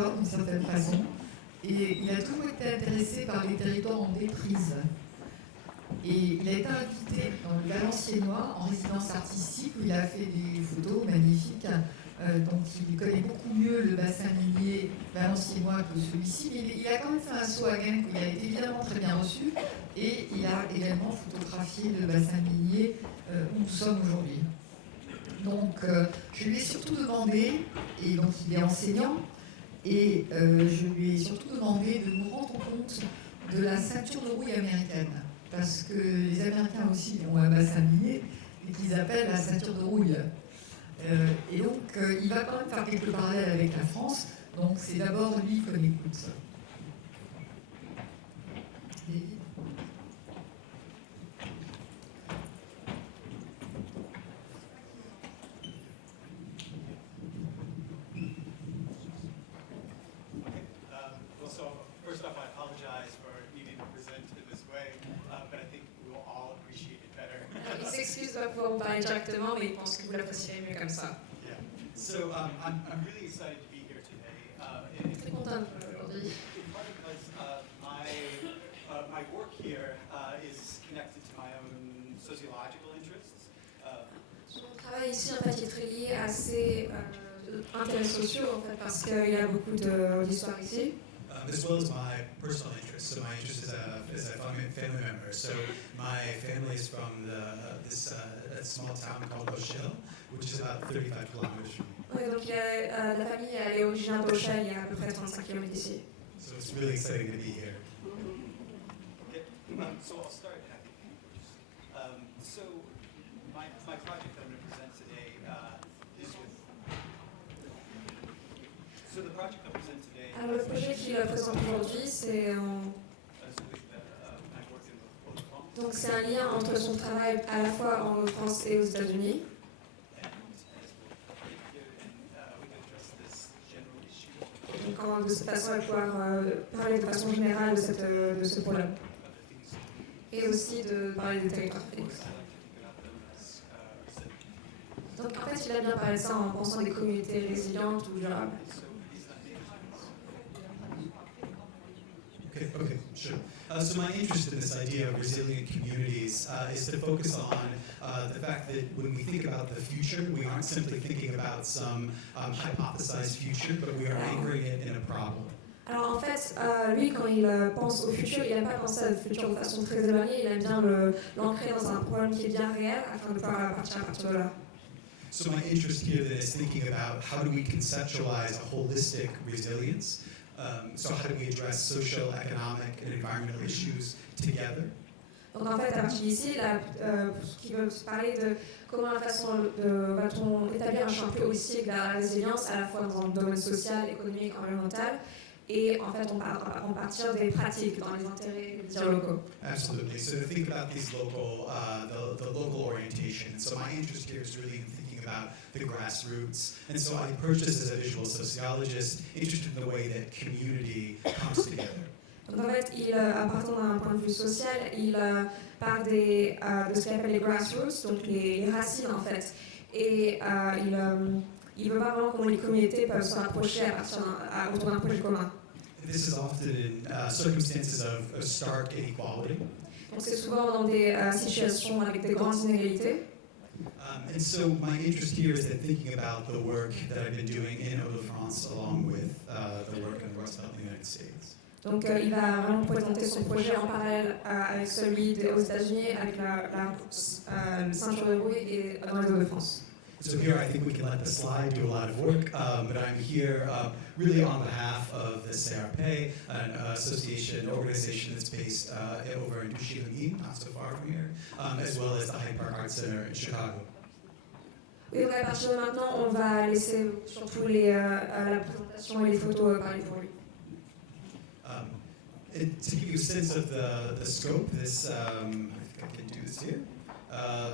territoire d'une certaine façon. Et il a toujours été intéressé par les territoires en déprise. Et il a été invité dans le Valenciennois en résidence artistique où il a fait des photos magnifiques. Donc il connaît beaucoup mieux le bassin minier valenciennois que celui-ci. Mais il a quand même fait un saut à Genk où il a été évidemment très bien reçu. Et il a également photographié le bassin minier où nous sommes aujourd'hui. Donc je lui ai surtout demandé, et donc il est enseignant, et je lui ai surtout demandé de nous rendre compte de la ceinture de rouille américaine. Parce que les Américains aussi ont un bassin minier et qu'ils appellent la ceinture de rouille. Et donc, il va quand même faire quelques parallèles avec la France. Donc, c'est d'abord lui qu'on écoute. Il s'excuse pas pour vous parler directement, mais il pense que vous l'apprécierez mieux comme ça. So I'm really excited to be here today. Très content aujourd'hui. Because my work here is connected to my own sociological interests. Son travail ici, en fait, il est très lié à ses intérêts sociaux, en fait, parce qu'il y a beaucoup d'histoires ici. As well as my personal interests. So my interest as a family member. So my family is from this small town called Rochelle, which is about 35 kilometers from me. Oui, donc la famille elle est originaire de Rochelle, il y a à peu près 35 km d'ici. So it's really exciting to be here. Okay, so I'll start. So my project that I'm going to present today is with. So the project I present today. Alors le projet qu'il présente aujourd'hui, c'est donc c'est un lien entre son travail à la fois en France et aux États-Unis. Donc de cette façon, elle va pouvoir parler de façon générale de ce problème. Et aussi de parler des territoires félix. Donc en fait, il a bien parlé de ça en pensant des communautés résilientes ou durables. Okay, sure. So my interest in this idea of resilient communities is to focus on the fact that when we think about the future, we aren't simply thinking about some hypothesized future, but we are anchoring it in a problem. Alors en fait, lui, quand il pense au futur, il n'aime pas penser au futur de façon très éloignée, il aime bien l'ancrer dans un problème qui est bien réel afin de pouvoir partir à partir de là. So my interest here then is thinking about how do we conceptualize a holistic resilience. So how do we address social, economic, and environmental issues together? Donc en fait, à partir d'ici, qui veut parler de comment la façon va-t-on établir un champ plus holistique vers la résilience, à la fois dans le domaine social, économique, environnemental, et en fait, on partir des pratiques dans les intérêts locaux. Absolutely. So to think about these local, the local orientation. So my interest here is really in thinking about the grassroots. And so I approach this as a visual sociologist, interested in the way that community comes together. Donc en fait, à partir d'un point de vue social, il parle de ce qu'il appelle les grassroots, donc les racines en fait. Et il veut voir vraiment comment les communautés peuvent se rapprocher autour d'un projet commun. This is often in circumstances of stark inequality. Donc c'est souvent dans des situations avec des grandes inégalités. And so my interest here is in thinking about the work that I've been doing in Hauts-de-France along with the work in the Rust Belt in the United States. Donc il va vraiment présenter son projet en parallèle avec celui aux États-Unis, avec le ceinture de rouille et dans les Hauts-de-France. So here I think we can let the slide do a lot of work, but I'm here really on behalf of the CRP, an association, organization that's based over in Douchy-les-Mines, not so far from here, as well as the Hyde Park Art Center in Chicago. Oui, donc à partir de maintenant, on va laisser surtout la présentation et les photos parler pour lui. And to give you a sense of the scope, this, I think I can do this here.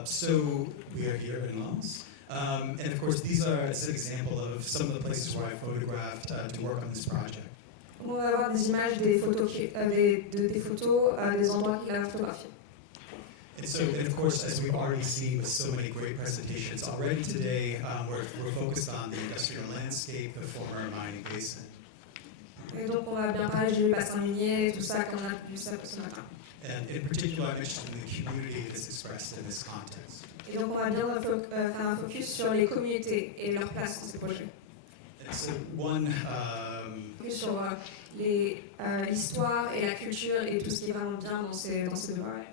So we are here in Lens. And of course, these are an example of some of the places where I photographed to work on this project. On va avoir des images, des photos, des endroits qu'il a photographiés. And of course, as we've already seen with so many great presentations, already today we're focused on the industrial landscape, the former mining basin. Et donc, on va bien parler du bassin minier, tout ça, comme on a vu ça ce matin. And in particular, I mentioned the community that's expressed in this context. Et donc, on va bien faire un focus sur les communautés et leur place dans ces projets. And so one, Focus sur l'histoire et la culture et tout ce qui est vraiment bien dans ces devoirs.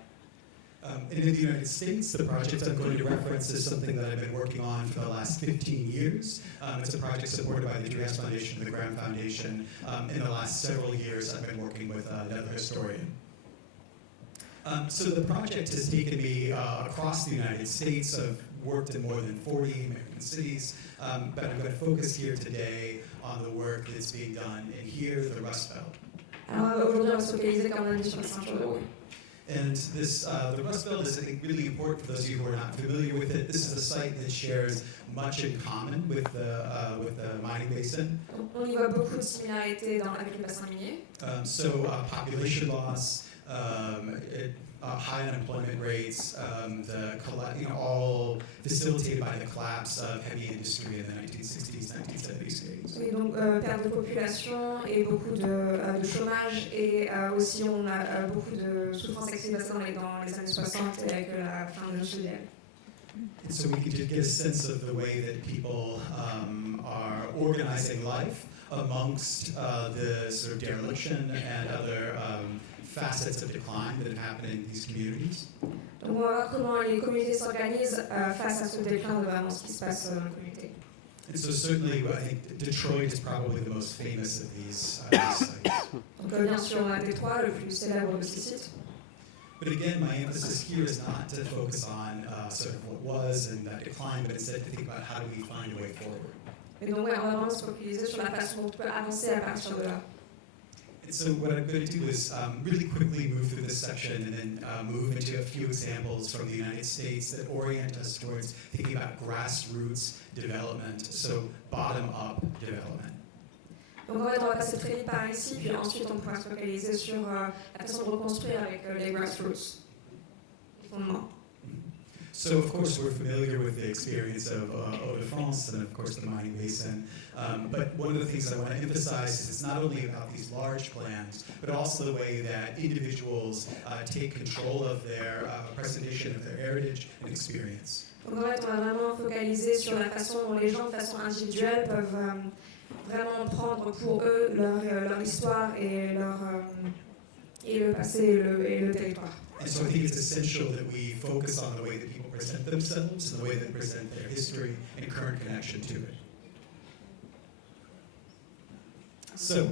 and in the United States, the project I'm going to reference is something that I've been working on for the last 15 years. It's a project supported by the Trieste Foundation and the Graham Foundation. In the last several years, I've been working with another historian. So the project has taken me across the United States. I've worked in more than 40 American cities, but I'm going to focus here today on the work that's being done in here, the Rust Belt. Alors aujourd'hui, on va se focaliser, comme on a dit, sur la ceinture de rouille. And this, the Rust Belt is, I think, really important for those of you who are not familiar with it. This is a site that shares much in common with the mining basin. On y voit beaucoup de similarités avec le bassin minier. Population loss, high unemployment rates, all facilitated by the collapse of heavy industry in the 1960s, 1970s. Et donc, perte de population et beaucoup de chômage. Et aussi, on a beaucoup de souffrance excessive dans les années 60 et avec la fin de l'industrie. And so we can just get a sense of the way that people are organizing life amongst the sort of dereliction and other facets of decline that have happened in these communities. Donc on va voir comment les communautés s'organisent face à ce déclin de vraiment ce qui se passe dans les communautés. And so certainly, I think Detroit is probably the most famous of these sites. Donc bien sûr, on a Détroit, le plus célèbre de ces sites. But again, my emphasis here is not to focus on sort of what was and that decline, but instead to think about how do we find a way forward. Et donc ouais, on va vraiment se focaliser sur la façon dont on peut avancer à partir de là. And so what I'm going to do is really quickly move through this section and then move into a few examples from the United States that orient us towards thinking about grassroots development, so bottom-up development. Donc en fait, on va passer très vite par ici, puis ensuite on pourra se focaliser sur la façon de reconstruire avec les grassroots, les fondements. So of course we're familiar with the experience of Hauts-de-France and of course the mining basin. But one of the things I want to emphasize is it's not only about these large plans, but also the way that individuals take control of their preservation of their heritage and experience. Donc en fait, on va vraiment focaliser sur la façon dont les gens, de façon individuelle, peuvent vraiment prendre pour eux leur histoire et le passé et le territoire. And so I think it's essential that we focus on the way that people present themselves and the way they present their history and current connection to it. So,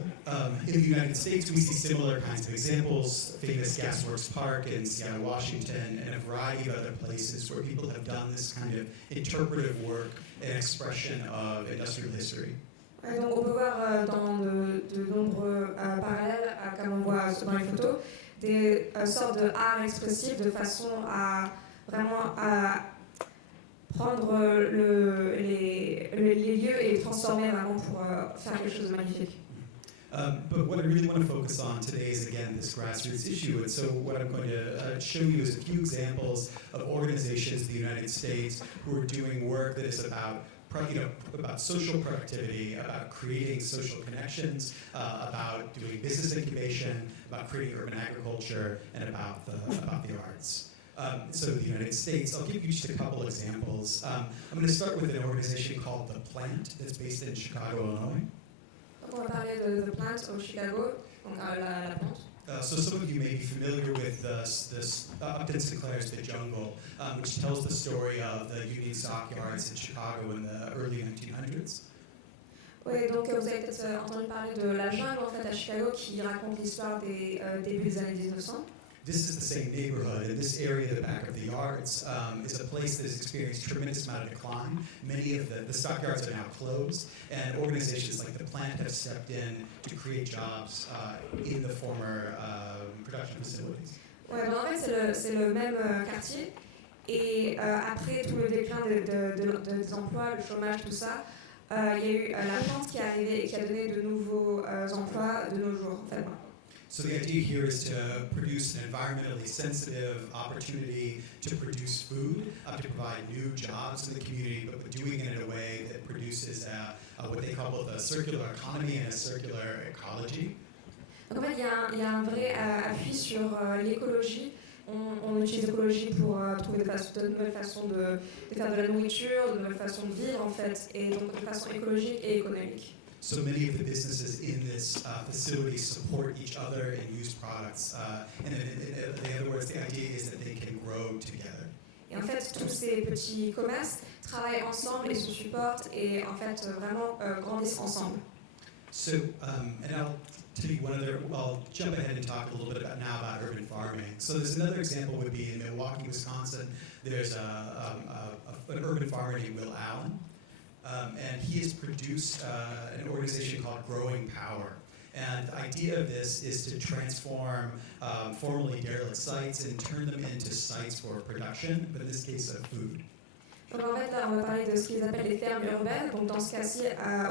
in the United States, we see similar kinds of examples, famous Gasworks Park in Seattle, Washington, and a variety of other places where people have done this kind of interpretive work and expression of industrial history. Donc on peut voir dans de nombreux parallèles, comme on voit dans les photos, des sortes d'art expressif de façon à vraiment prendre les lieux et les transformer vraiment pour faire quelque chose de magnifique. But what I really want to focus on today is, again, this grassroots issue. And so what I'm going to show you is a few examples of organizations in the United States who are doing work that is about social productivity, about creating social connections, about doing business incubation, about creating urban agriculture, and about the arts. So the United States, I'll give you just a couple examples. I'm going to start with an organization called The Plant that's based in Chicago, Illinois. On va parler de The Plant au Chicago, donc la plante. So some of you may be familiar with this Upton Sinclair's The Jungle, which tells the story of the Union Stockyards in Chicago in the early 1900s. Oui, donc vous avez peut-être entendu parler de la jungle en fait à Chicago qui raconte l'histoire des débuts des années 1900. This is the same neighborhood, and this area at the back of the yards is a place that has experienced a tremendous amount of decline. Many of the stockyards are now closed, and organizations like The Plant have stepped in to create jobs in the former production facilities. Ouais, donc en fait, c'est le même quartier, et après tout le déclin des emplois, le chômage, tout ça, il y a eu la plante qui est arrivée et qui a donné de nouveaux emplois de nos jours, en fait. So the idea here is to produce an environmentally sensitive opportunity to produce food, to provide new jobs in the community, but doing it in a way that produces what they call both a circular economy and a circular ecology. Donc en fait, il y a un vrai appui sur l'écologie. On utilise l'écologie pour trouver de nouvelles façons de faire de la nourriture, de nouvelles façons de vivre en fait, et donc de façon écologique et économique. So many of the businesses in this facility support each other and use products. And in other words, the idea is that they can grow together. Et en fait, tous ces petits commerces travaillent ensemble et se supportent et en fait vraiment grandissent ensemble. So, and I'll tell you I'll jump ahead and talk a little bit now about urban farming. So there's another example would be in Milwaukee, Wisconsin. There's an urban farmer named Will Allen. And he has produced an organization called Growing Power. And the idea of this is to transform formerly derelict sites and turn them into sites for production, but in this case of food. Donc en fait, là, on va parler de ce qu'ils appellent les fermes urbaines. Donc dans ce cas-ci,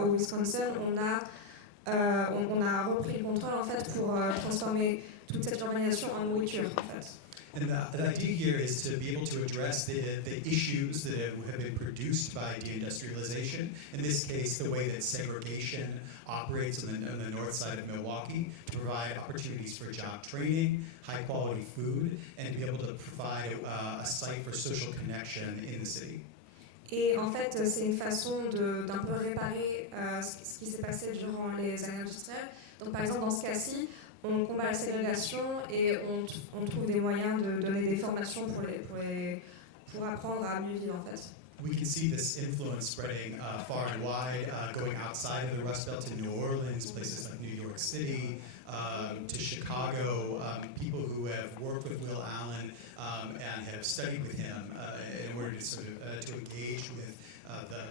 au Wisconsin, on a repris le contrôle en fait pour transformer toute cette urbanisation en nourriture en fait. And the idea here is to be able to address the issues that have been produced by deindustrialization. In this case, the way that segregation operates on the north side of Milwaukee, to provide opportunities for job training, high quality food, and to be able to provide a site for social connection in the city. Et en fait, c'est une façon d'un peu réparer ce qui s'est passé durant les années industrielles. Donc par exemple, dans ce cas-ci, on combat la ségrégation et on trouve des moyens de donner des formations pour apprendre à mieux vivre en fait. We can see this influence spreading far and wide, going outside of the Rust Belt to New Orleans, places like New York City, to Chicago, people who have worked with Will Allen and have studied with him in order to sort of to engage with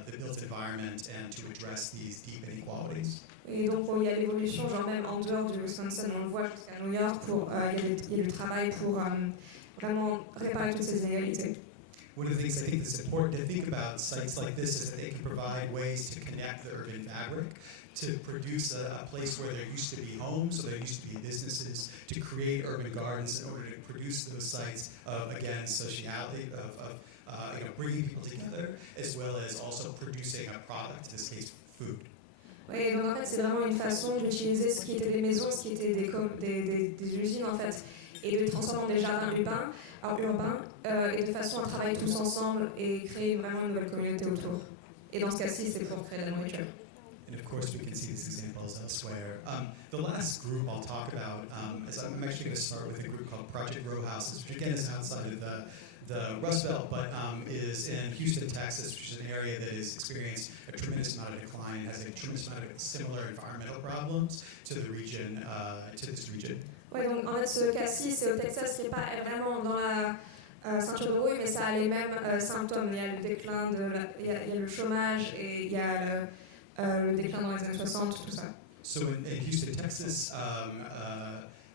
the built environment and to address these deep inequalities. Et donc il y a l'évolution, genre même en dehors du Wisconsin, on le voit jusqu'à New York, il y a du travail pour vraiment réparer toutes ces inégalités. One of the things I think that's important to think about sites like this is that they can provide ways to connect the urban fabric, to produce a place where there used to be homes, so there used to be businesses, to create urban gardens in order to produce those sites of, again, sociality, of bringing people together, as well as also producing a product, in this case, food. Oui, donc en fait, c'est vraiment une façon d'utiliser ce qui était des maisons, ce qui était des usines en fait, et de les transformer en des jardins urbains, et de façon à travailler tous ensemble et créer vraiment une nouvelle communauté autour. Et dans ce cas-ci, c'est pour créer de la nourriture. And of course, we can see these examples elsewhere. The last group I'll talk about is I'm actually going to start with a group called Project Row Houses, which again is outside of the Rust Belt, but is in Houston, Texas, which is an area that has experienced a tremendous amount of decline, has a tremendous amount of similar environmental problems to the region, to this region. Ouais, donc en fait, ce cas-ci, c'est au Texas, qui n'est pas vraiment dans la ceinture de rouille, mais ça a les mêmes symptômes. Il y a le déclin, il y a le chômage et il y a le déclin dans les années 60, tout ça. So in Houston, Texas,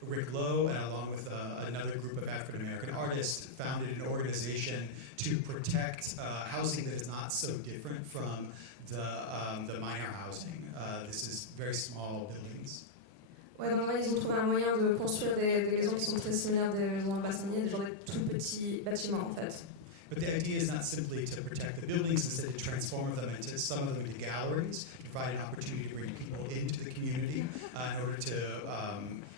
Rick Lowe, and along with another group of African American artists, founded an organization to protect housing that is not so different from the minor housing. This is very small buildings. Ouais, donc là, ils ont trouvé un moyen de construire des maisons qui sont très similaires des maisons bassinières, genre des tout petits bâtiments en fait. But the idea is not simply to protect the buildings, instead to transform them into some of them into galleries, to provide an opportunity to bring people into the community in order to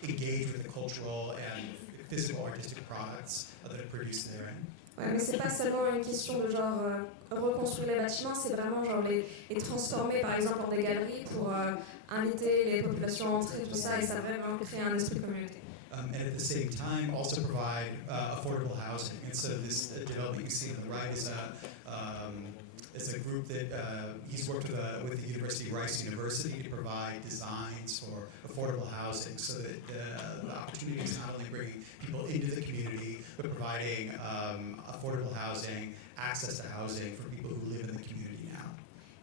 engage with the cultural and physical artistic products that are produced therein. Ouais, mais c'est pas seulement une question de genre reconstruire les bâtiments, c'est vraiment genre les transformer par exemple en des galeries pour inviter les populations à entrer, tout ça, et ça va vraiment créer un esprit de communauté. And at the same time also provide affordable housing. And so this development you see on the right is a group that he's worked with the University of Rice University to provide designs for affordable housing, so that the opportunity is not only bringing people into the community, but providing affordable housing, access to housing for people who live in the community now.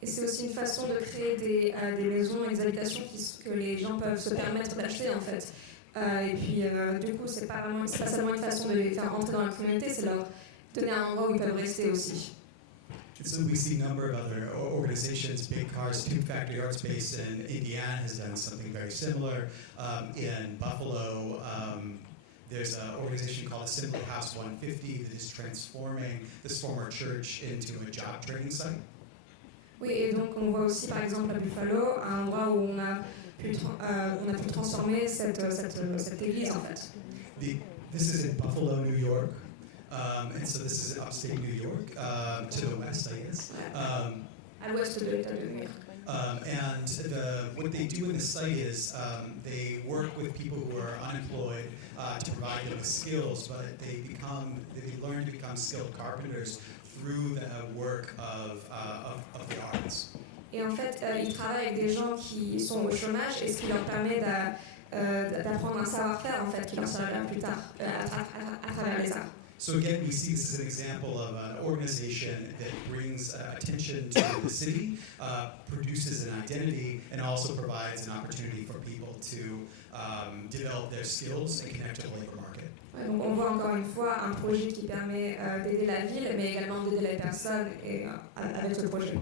Et c'est aussi une façon de créer des maisons et des habitations que les gens peuvent se permettre d'acheter en fait. Et puis du coup, c'est pas seulement une façon de les faire entrer dans la communauté, c'est leur donner un endroit où ils peuvent rester aussi. So we see a number of other organizations. Big Cars Tube Factory Art Space in Indiana has done something very similar. In Buffalo, there's an organization called Assembly House 150 that is transforming this former church into a job training site. Oui, et donc on voit aussi par exemple à Buffalo un endroit où on a pu transformer cette église en fait. This is in Buffalo, New York. And so this is upstate New York, to the west, I guess. À l'ouest de l'État de New York. And what they do in the site is they work with people who are unemployed to provide them with skills, but they learn to become skilled carpenters through the work of the arts. Et en fait, ils travaillent avec des gens qui sont au chômage et ce qui leur permet d'apprendre un savoir-faire en fait qui leur servira plus tard à travers les arts. So again, we see this as an example of an organization that brings attention to the city, produces an identity, and also provides an opportunity for people to develop their skills and connect to the labor market. Ouais, donc on voit encore une fois un projet qui permet d'aider la ville, mais également d'aider les personnes avec ce projet.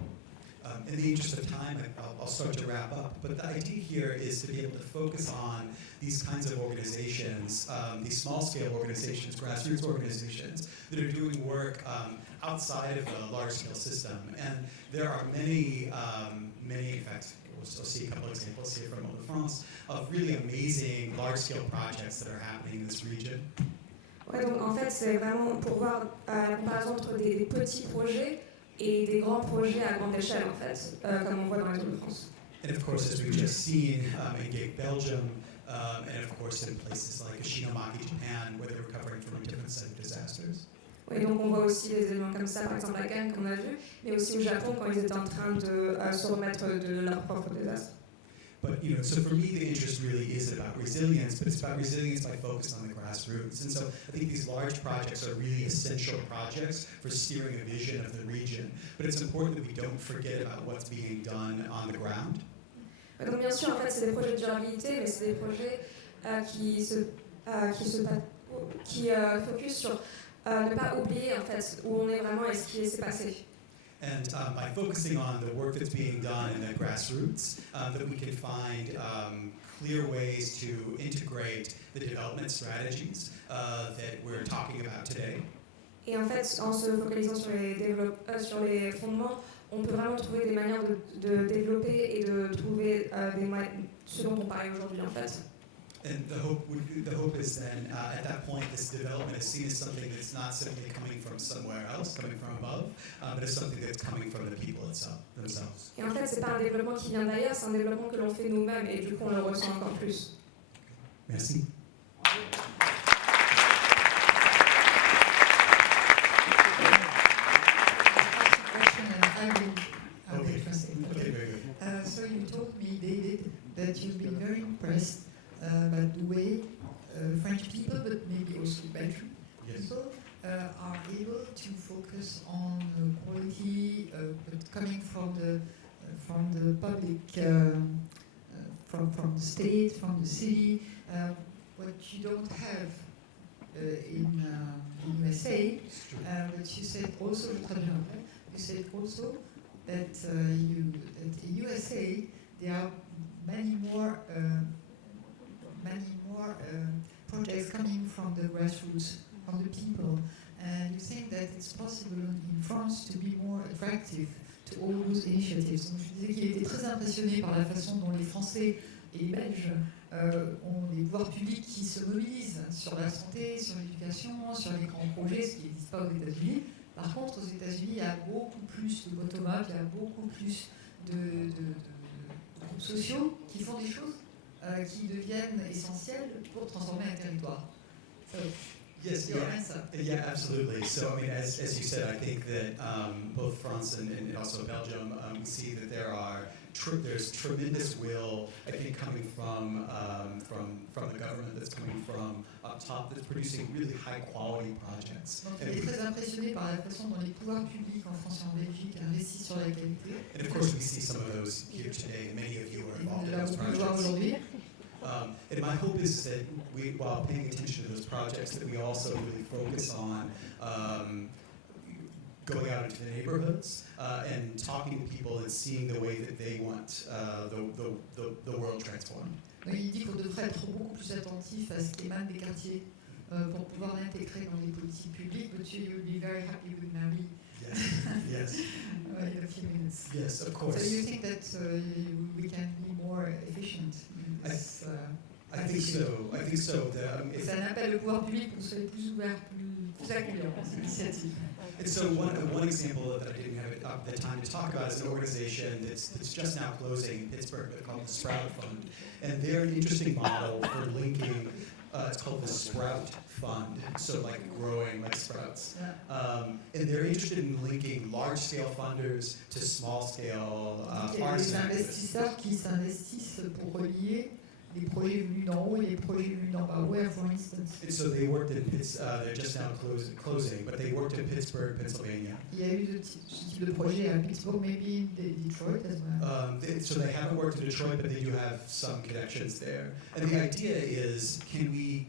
In the interest of time, I'll start to wrap up, but the idea here is to be able to focus on these kinds of organizations, these small-scale organizations, grassroots organizations that are doing work outside of the large-scale system. And there are many, in fact, we'll see a couple of examples here from Ile-de-France, of really amazing large-scale projects that are happening in this region. Ouais, donc en fait, c'est vraiment pour voir la comparaison entre des petits projets et des grands projets à grande échelle, en fait, comme on voit dans les Ile-de-France. And of course, as we've just seen in Gate, Belgium, and of course in places like Ishinomaki, Japan, where they're recovering from a different set of disasters. Oui, donc on voit aussi des éléments comme ça, par exemple à Cannes qu'on a vu, mais aussi au Japon quand ils étaient en train de se remettre de leur propre désastre. But so for me, the interest really is about resilience, but it's about resilience by focusing on the grassroots. And so I think these large projects are really essential projects for steering a vision of the region. But it's important that we don't forget about what's being done on the ground. Donc bien sûr, en fait, c'est des projets de durabilité, mais c'est des projets qui focus sur ne pas oublier en fait où on est vraiment et ce qui s'est passé. And by focusing on the work that's being done in the grassroots, that we can find clear ways to integrate the development strategies that we're talking about today. Et en fait, en se focalisant sur les fondements, on peut vraiment trouver des manières de développer et de trouver ce dont on parle aujourd'hui en fait. And the hope is then, at that point, this development is seen as something that's not simply coming from somewhere else, coming from above, but it's something that's coming from the people themselves. Et en fait, c'est pas un développement qui vient d'ailleurs, c'est un développement que l'on fait nous-mêmes et du coup, on le ressent encore plus. Merci. Okay, very good. So you told me, David, that you've been very impressed by the way French people, but maybe also Belgian people, are able to focus on quality, but coming from the public, from the state, from the city, what you don't have in USA. But you said also, that in USA there are many more projects coming from the grassroots, from the people, and you think that it's possible in France to be more attractive to all those initiatives. Donc je disais qu'il était très impressionné par la façon dont les Français et les Belges ont des pouvoirs publics qui se mobilisent sur la santé, sur l'éducation, sur les grands projets, ce qui n'existe pas aux États-Unis. Par contre, aux États-Unis, il y a beaucoup plus de bottom-up, il y a beaucoup plus de groupes sociaux qui font des choses qui deviennent essentielles pour transformer un territoire. So, yes, yeah, absolutely. So, I mean, as you said, I think that both France and also Belgium, we see that there's tremendous will, I think, coming from the government, that's coming from up top, that's producing really high-quality projects. Donc, il est très impressionné par la façon dont les pouvoirs publics en France et en Belgique investissent sur la qualité. And of course, we see some of those here today, and many of you are involved in those projects. And my hope is that we, while paying attention to those projects, that we also really focus on going out into the neighborhoods and talking to people and seeing the way that they want the world transformed. Donc, il dit qu'on devrait être beaucoup plus attentif à ce qui émane des quartiers pour pouvoir l'intégrer dans les politiques publiques. But you will be very happy with Marie. Yes. In a few minutes. Yes, of course. So you think that we can be more efficient in this? I think so. I think so. C'est un appel au pouvoir public pour que vous soyez plus ouverts, plus accueillants dans cette initiative. And so one example that I didn't have the time to talk about is an organization that's just now closing in Pittsburgh called the Sprout Fund. And they're an interesting model for linking, it's called the Sprout Fund, so like growing like sprouts. Yeah. And they're interested in linking large-scale funders to small-scale farmers. Les investisseurs qui s'investissent pour relier les projets venus d'en haut et les projets venus d'en bas. Where, for instance? And so they worked in they're just now closing, but they worked in Pittsburgh, Pennsylvania. Il y a eu ce type de projet à Pittsburgh, maybe in Detroit as well. So they haven't worked in Detroit, but they do have some connections there. And the idea is, can we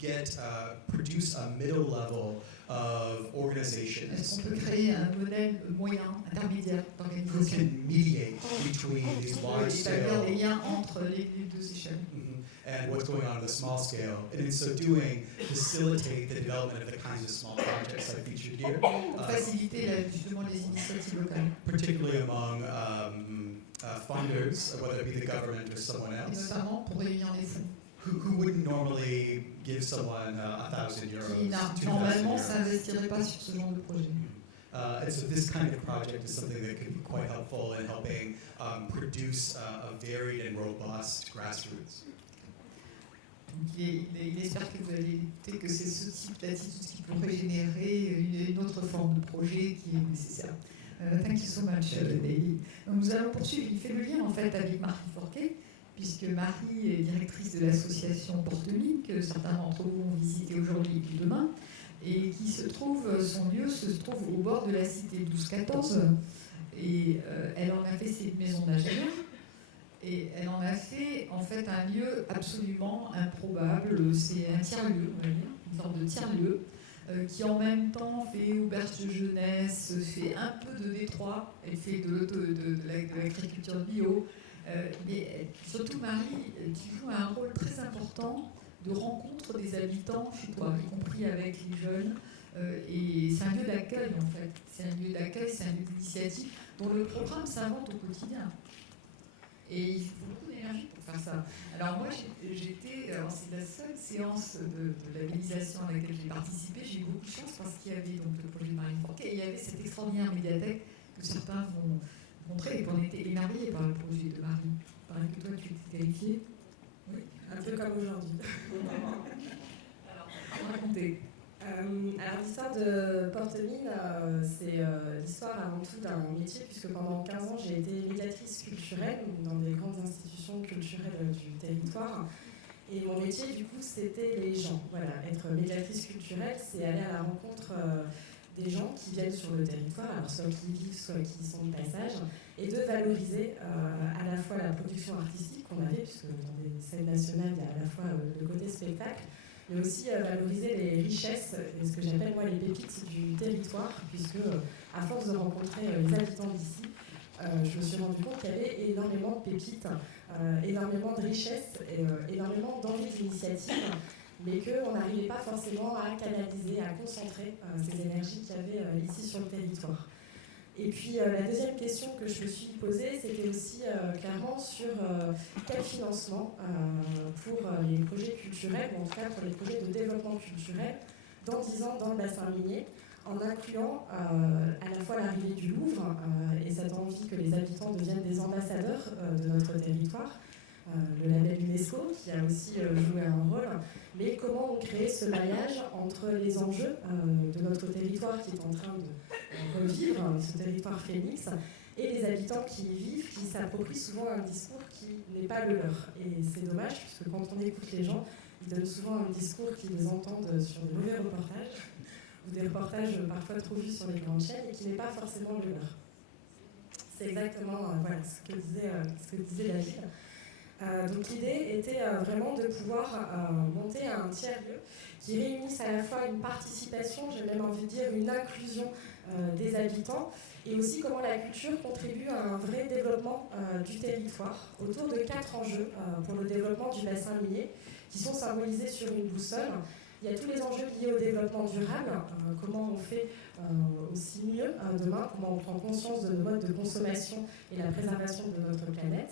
produce a middle level of organizations Est-ce qu'on peut créer un modèle moyen, intermédiaire who d'organisation can mediate between these pour large établir scale des liens entre les deux échelles? and what's going on at the small scale, and in so doing, facilitate the development of the kinds of small projects I featured here, Pour faciliter justement les initiatives locales. particularly among funders, whether it be the government or someone Et else, notamment pour réunir les fonds who wouldn't normally give someone €1,000, qui €2,000. normalement ne s'investiraient pas sur ce genre de projet. And so this kind of project is something that could be quite helpful in helping produce a varied and robust grassroots. Donc il espère que vous allez noter que c'est ce type d'attitude qui pourrait générer une autre forme de projet qui est nécessaire. Thank you so much, David. Donc nous allons poursuivre. Il fait le lien en fait avec Marie Forquet, puisque Marie est directrice de l'association Porte-Mine, que certains d'entre vous vont visiter aujourd'hui et puis demain, et qui son lieu se trouve au bord de la cité 12-14, et elle en a fait ses maisons d'ingénieurs. Et elle en a fait en fait un lieu absolument improbable. C'est un tiers-lieu, on va dire, une sorte de tiers-lieu, qui en même temps fait auberge de jeunesse, fait un peu de Détroit, elle fait de l'agriculture bio, mais surtout Marie qui joue un rôle très important de rencontre des habitants chez toi, y compris avec les jeunes. Et c'est un lieu d'accueil en fait, c'est un lieu d'accueil, c'est un lieu d'initiative dont le programme s'invente au quotidien. Et il faut beaucoup d'énergie pour faire ça. Alors moi, c'est la seule séance de labellisation à laquelle j'ai participé. J'ai eu beaucoup de chance parce qu'il y avait donc le projet de Marie Forquet et il y avait cette extraordinaire médiathèque que certains vont montrer et qu'on était émerveillés par le projet de Marie. Il paraît que toi, tu étais qualifiée. Oui, un peu comme aujourd'hui. Alors, racontez. Alors l'histoire de Porte-Mine, c'est l'histoire avant tout d'un métier, puisque pendant 15 ans j'ai été médiatrice culturelle dans des grandes institutions culturelles du territoire. Et mon métier du coup c'était les gens. Voilà, être médiatrice culturelle, c'est aller à la rencontre des gens qui viennent sur le territoire, alors soit qui y vivent, soit qui sont de passage, et de valoriser à la fois la production artistique qu'on avait, puisque dans des scènes nationales il y a à la fois le côté spectacle, mais aussi valoriser les richesses, et ce que j'appelle moi les pépites du territoire, puisque à force de rencontrer les habitants d'ici, je me suis rendu compte qu'il y avait énormément de pépites, énormément de richesses, énormément d'envie d'initiative, mais qu'on n'arrivait pas forcément à canaliser, à concentrer ces énergies qu'il y avait ici sur le territoire. Et puis la deuxième question que je me suis posée, c'était aussi clairement sur quel financement pour les projets culturels, ou en tout cas pour les projets de développement culturel, dans 10 ans dans le bassin minier, en incluant à la fois l'arrivée du Louvre et cette envie que les habitants deviennent des ambassadeurs de notre territoire, le label UNESCO qui a aussi joué un rôle, mais comment on crée ce maillage entre les enjeux de notre territoire qui est en train de revivre, ce territoire phénix, et les habitants qui y vivent, qui s'approprient souvent un discours qui n'est pas le leur. Et c'est dommage, puisque quand on écoute les gens, ils donnent souvent un discours qu'ils entendent sur de mauvais reportages, ou des reportages parfois trop vus sur les grandes chaînes, et qui n'est pas forcément le leur. C'est exactement voilà, ce que disait David. Donc l'idée était vraiment de pouvoir monter un tiers-lieu qui réunisse à la fois une participation, j'ai même envie de dire une inclusion des habitants, et aussi comment la culture contribue à un vrai développement du territoire autour de 4 enjeux pour le développement du bassin minier qui sont symbolisés sur une boussole. Il y a tous les enjeux liés au développement durable, comment on fait aussi mieux demain, comment on prend conscience de nos modes de consommation et la préservation de notre planète.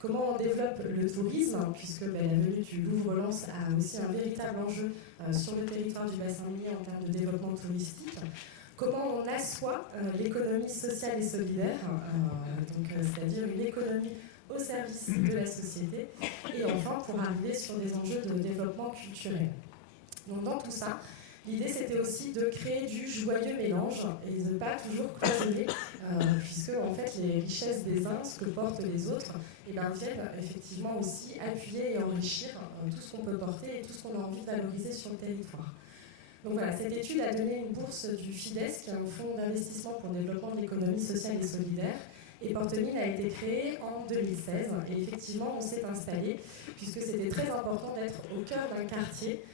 Comment on développe le tourisme, puisque la venue du Louvre-Lens a aussi un véritable enjeu sur le territoire du bassin minier en termes de développement touristique. Comment on assoit l'économie sociale et solidaire, c'est-à-dire une économie au service de la société. Et enfin, pour arriver sur des enjeux de développement culturel. Donc dans tout ça, l'idée c'était aussi de créer du joyeux mélange et de ne pas toujours cloisonner, puisque en fait les richesses des uns, ce que portent les autres, viennent effectivement aussi appuyer et enrichir tout ce qu'on peut porter et tout ce qu'on a envie de valoriser sur le territoire. Donc voilà, cette étude a donné une bourse du FIDES, qui est un fonds d'investissement pour le développement de l'économie sociale et solidaire. Et Portemine a été créé en 2016. Et effectivement, on s'est installé, puisque c'était très important d'être au cœur d'un quartier.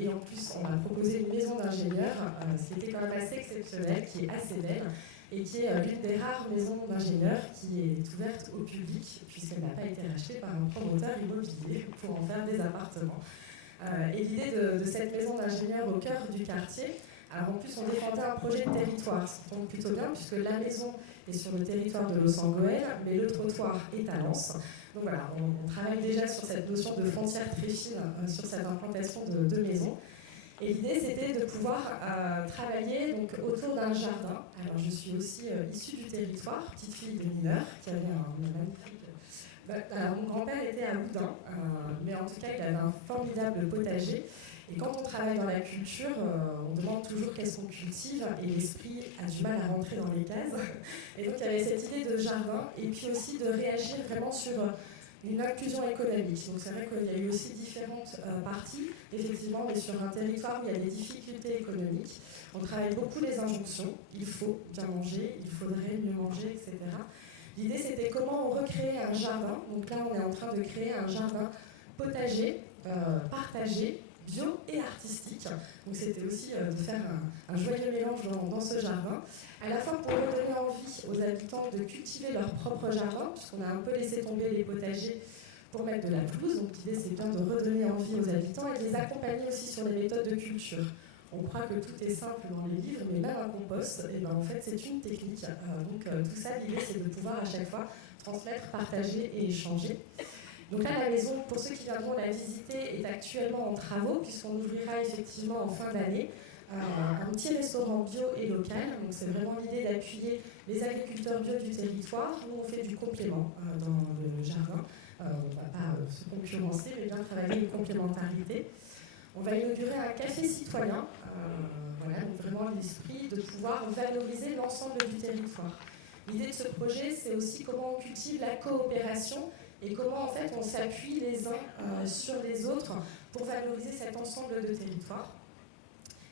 Et en plus, on a proposé une maison d'ingénieurs, ce qui était quand même assez exceptionnel, qui est assez belle, et qui est l'une des rares maisons d'ingénieurs qui est ouverte au public, puisqu'elle n'a pas été rachetée par un promoteur immobilier pour en faire des appartements. Et l'idée de cette maison d'ingénieurs au cœur du quartier, alors en plus on défendait un projet de territoire, ce qui tombe plutôt bien puisque la maison est sur le territoire de Los-Angeles, mais le trottoir est à Lens. Donc voilà, on travaille déjà sur cette notion de frontière très fine sur cette implantation de maisons. Et l'idée c'était de pouvoir travailler donc, autour d'un jardin. Alors je suis aussi issue du territoire, petite fille de mineur, qui avait un magnifique... Alors, mon grand-père était à Loudun, mais en tout cas, il avait un formidable potager. Et quand on travaille dans la culture, on demande toujours qu'est-ce qu'on cultive, et l'esprit a du mal à rentrer dans les cases. Et donc, il y avait cette idée de jardin, et puis aussi de réagir vraiment sur une inclusion économique. Donc, c'est vrai qu'il y a eu aussi différentes parties, effectivement, mais sur un territoire où il y a des difficultés économiques. On travaille beaucoup les injonctions, il faut bien manger, il faudrait mieux manger, etc. L'idée, c'était comment on recréait un jardin. Donc là, on est en train de créer un jardin potager, partagé, bio et artistique. Donc c'était aussi de faire un joyeux mélange dans ce jardin, à la fois pour redonner envie aux habitants de cultiver leur propre jardin, puisqu'on a un peu laissé tomber les potagers pour mettre de la pelouse. Donc l'idée, c'est bien de redonner envie aux habitants et de les accompagner aussi sur les méthodes de culture. On croit que tout est simple dans les livres, mais même un compost, en fait, c'est une technique. Donc tout ça, l'idée, c'est de pouvoir à chaque fois transmettre, partager et échanger. Donc là, la maison, pour ceux qui viendront la visiter, est actuellement en travaux, puisqu'on ouvrira effectivement en fin d'année un petit restaurant bio et local. Donc c'est vraiment l'idée d'appuyer les agriculteurs bio du territoire. Nous, on fait du complément dans le jardin. On ne va pas se concurrencer, mais bien travailler une complémentarité. On va inaugurer un café citoyen, donc vraiment l'esprit de pouvoir valoriser l'ensemble du territoire. L'idée de ce projet, c'est aussi comment on cultive la coopération et comment en fait on s'appuie les uns sur les autres pour valoriser cet ensemble de territoire.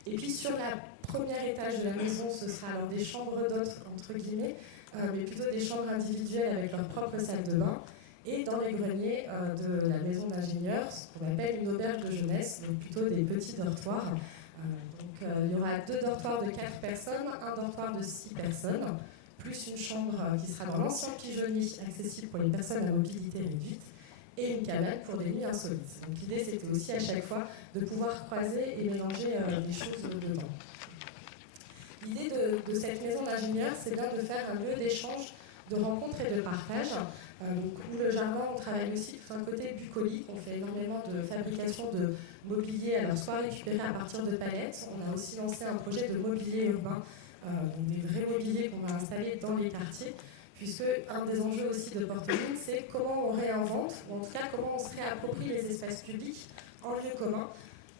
Et puis sur la première étage de la maison, ce sera alors des chambres d'hôtes, entre guillemets, mais plutôt des chambres individuelles avec leur propre salle de bain. Et dans les greniers de la maison d'ingénieurs, ce qu'on appelle une auberge de jeunesse, donc plutôt des petits dortoirs. Il y aura 2 dortoirs de 4 personnes, un dortoir de 6 personnes, plus une chambre qui sera dans l'ancien pigeonnier, accessible pour les personnes à mobilité réduite, et une cabane pour des nuits insolites. Donc l'idée, c'était aussi à chaque fois de pouvoir croiser et mélanger les choses dedans. L'idée de cette maison d'ingénieurs, c'est bien de faire un lieu d'échange, de rencontre et de partage. Où le jardin, on travaille aussi tout un côté bucolique, on fait énormément de fabrication de mobilier, alors soit récupéré à partir de palettes, on a aussi lancé un projet de mobilier urbain, donc des vrais mobiliers qu'on va installer dans les quartiers, puisque un des enjeux aussi de Portemine, c'est comment on réinvente, ou en tout cas comment on se réapproprie les espaces publics en lieu commun,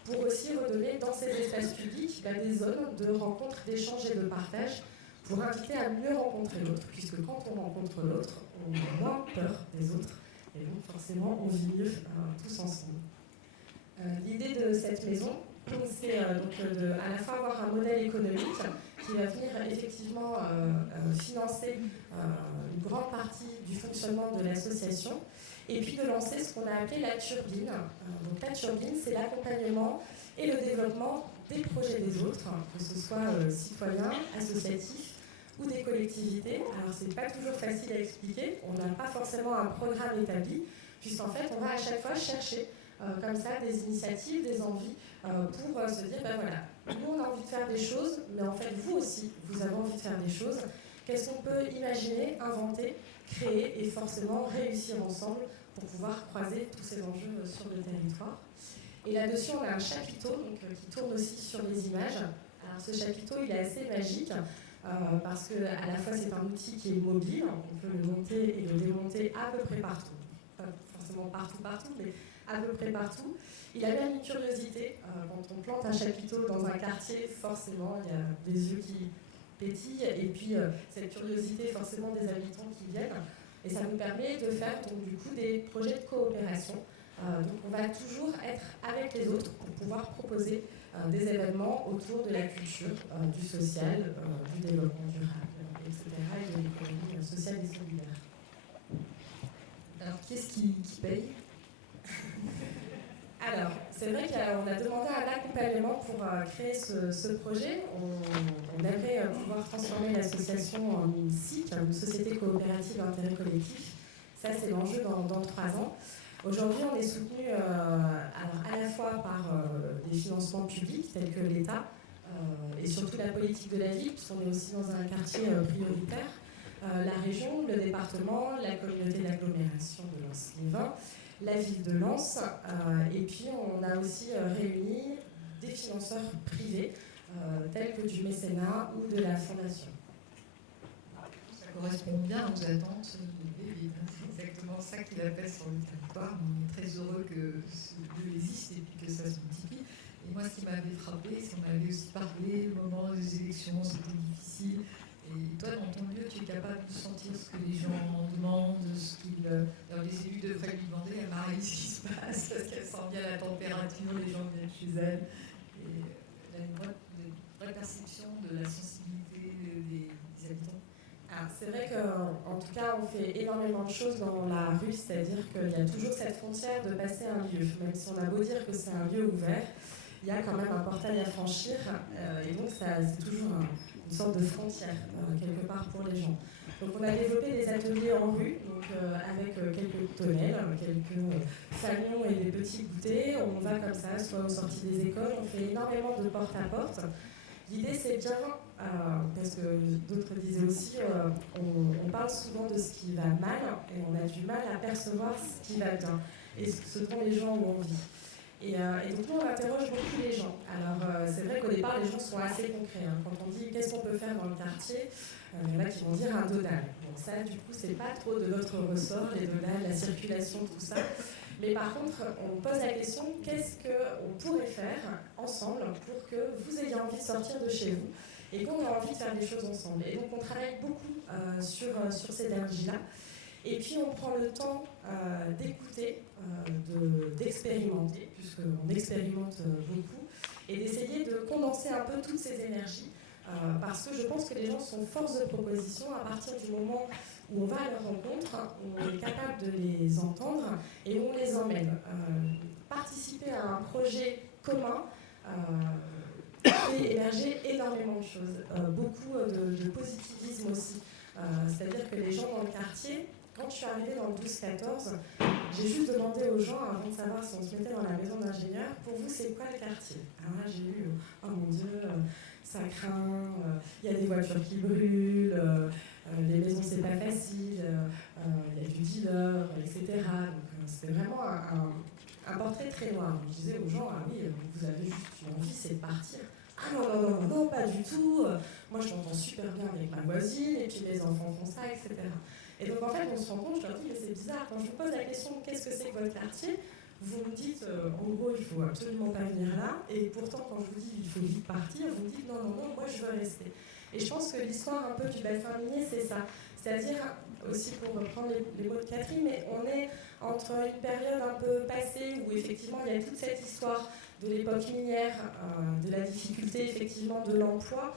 pour aussi redonner dans ces espaces publics des zones de rencontre, d'échange et de partage, pour inviter à mieux rencontrer l'autre, puisque quand on rencontre l'autre, on a moins peur des autres, et donc forcément on vit mieux tous ensemble. L'idée de cette maison, c'est à la fois avoir un modèle économique qui va venir effectivement financer une grande partie du fonctionnement de l'association, et puis de lancer ce qu'on a appelé la turbine. Donc la turbine, c'est l'accompagnement et le développement des projets des autres, que ce soit citoyens, associatifs ou des collectivités. Alors c'est pas toujours facile à expliquer, on n'a pas forcément un programme établi, puisqu'en fait on va à chaque fois chercher comme ça des initiatives, des envies pour se dire, ben voilà, nous on a envie de faire des choses, mais en fait vous aussi, vous avez envie de faire des choses. Qu'est-ce qu'on peut imaginer, inventer, créer et forcément réussir ensemble pour pouvoir croiser tous ces enjeux sur le territoire. Et là-dessus, on a un chapiteau donc, qui tourne aussi sur les images. Alors ce chapiteau, il est assez magique parce qu'à la fois, c'est un outil qui est mobile, on peut le monter et le démonter à peu près partout. Pas forcément partout, mais à peu près partout. Il a même une curiosité. Quand on plante un chapiteau dans un quartier, forcément, il y a des yeux qui pétillent et puis cette curiosité forcément des habitants qui viennent. Et ça nous permet de faire donc, du coup des projets de coopération. Donc on va toujours être avec les autres pour pouvoir proposer des événements autour de la culture, du social, du développement durable, etc. et de l'économie sociale et solidaire. Alors qui est-ce qui paye? Alors, c'est vrai qu'on a demandé un accompagnement pour créer ce projet. On aimerait pouvoir transformer l'association en une SIC, une société coopérative d'intérêt collectif. Ça, c'est l'enjeu dans 3 ans. Aujourd'hui, on est soutenu à la fois par des financements publics tels que l'État et surtout la politique de la ville, puisqu'on est aussi dans un quartier prioritaire, la région, le département, la communauté d'agglomération de Lens-les-Vins, la ville de Lens, et puis on a aussi réuni des financeurs privés, tels que du mécénat ou de la fondation. Ça correspond bien aux attentes de Béville. C'est exactement ça qu'il appelle sur le territoire. On est très heureux que ce lieu existe et puis que ça se multiplie. Et moi, ce qui m'avait frappé, c'est qu'on avait aussi parlé au moment des élections, c'était difficile. Et toi, dans ton lieu, tu es capable de sentir ce que les gens demandent, ce qu'ils. Alors, les élus devraient lui demander à Marie ce qui se passe, parce qu'elle sent bien la température, les gens viennent chez elle. Et elle a une vraie perception de la sensibilité des habitants. Alors, c'est vrai qu'en tout cas, on fait énormément de choses dans la rue, c'est-à-dire qu'il y a toujours cette frontière de passer un lieu. Même si on a beau dire que c'est un lieu ouvert, il y a quand même un portail à franchir, et donc c'est toujours une sorte de frontière, quelque part pour les gens. Donc on a développé des ateliers en rue, donc, avec quelques tonnelles, quelques fanions et des petits goûters. On va comme ça, soit aux sorties des écoles, on fait énormément de porte-à-porte. L'idée, c'est bien, parce que d'autres disaient aussi, on parle souvent de ce qui va mal et on a du mal à percevoir ce qui va bien et ce dont les gens ont envie. Et donc nous, on interroge beaucoup les gens. Alors c'est vrai qu'au départ, les gens sont assez concrets. Quand on dit qu'est-ce qu'on peut faire dans le quartier, il y en a qui vont dire un dodal. Bon, ça, du coup, c'est pas trop de notre ressort, les dodals, la circulation, tout ça. Mais par contre, on pose la question, qu'est-ce qu'on pourrait faire ensemble pour que vous ayez envie de sortir de chez vous et qu'on ait envie de faire des choses ensemble. Et donc on travaille beaucoup sur cette énergie-là. Et puis on prend le temps d'écouter, d'expérimenter, puisqu'on expérimente beaucoup, et d'essayer de condenser un peu toutes ces énergies, parce que je pense que les gens sont force de proposition à partir du moment où on va à leur rencontre, où on est capable de les entendre et où on les emmène. Participer à un projet commun fait émerger énormément de choses, beaucoup de positivisme aussi. C'est-à-dire que les gens dans le quartier, quand je suis arrivée dans le 12-14, j'ai juste demandé aux gens, avant de savoir si on se mettait dans la maison d'ingénieur, pour vous, c'est quoi le quartier? Alors là, j'ai eu, oh mon Dieu, ça craint, il y a des voitures qui brûlent, les maisons, c'est pas facile, il y a du dealer, etc. Donc, c'était vraiment un portrait très noir. Je disais aux gens, ah oui, vous avez juste une envie, c'est de partir. Ah non, pas du tout. Moi, je m'entends super bien avec ma voisine, et puis mes enfants font ça, etc. Et donc, en fait, on se rend compte, je leur dis, mais c'est bizarre, quand je vous pose la question, qu'est-ce que c'est que votre quartier? Vous me dites, en gros, il faut absolument pas venir là, et pourtant, quand je vous dis, il faut vite partir, vous me dites, non, moi, je veux rester. Et je pense que l'histoire un peu du bassin minier, c'est ça. C'est-à-dire, aussi pour reprendre les mots de Catherine, mais on est entre une période un peu passée où effectivement il y a toute cette histoire de l'époque minière, de la difficulté effectivement de l'emploi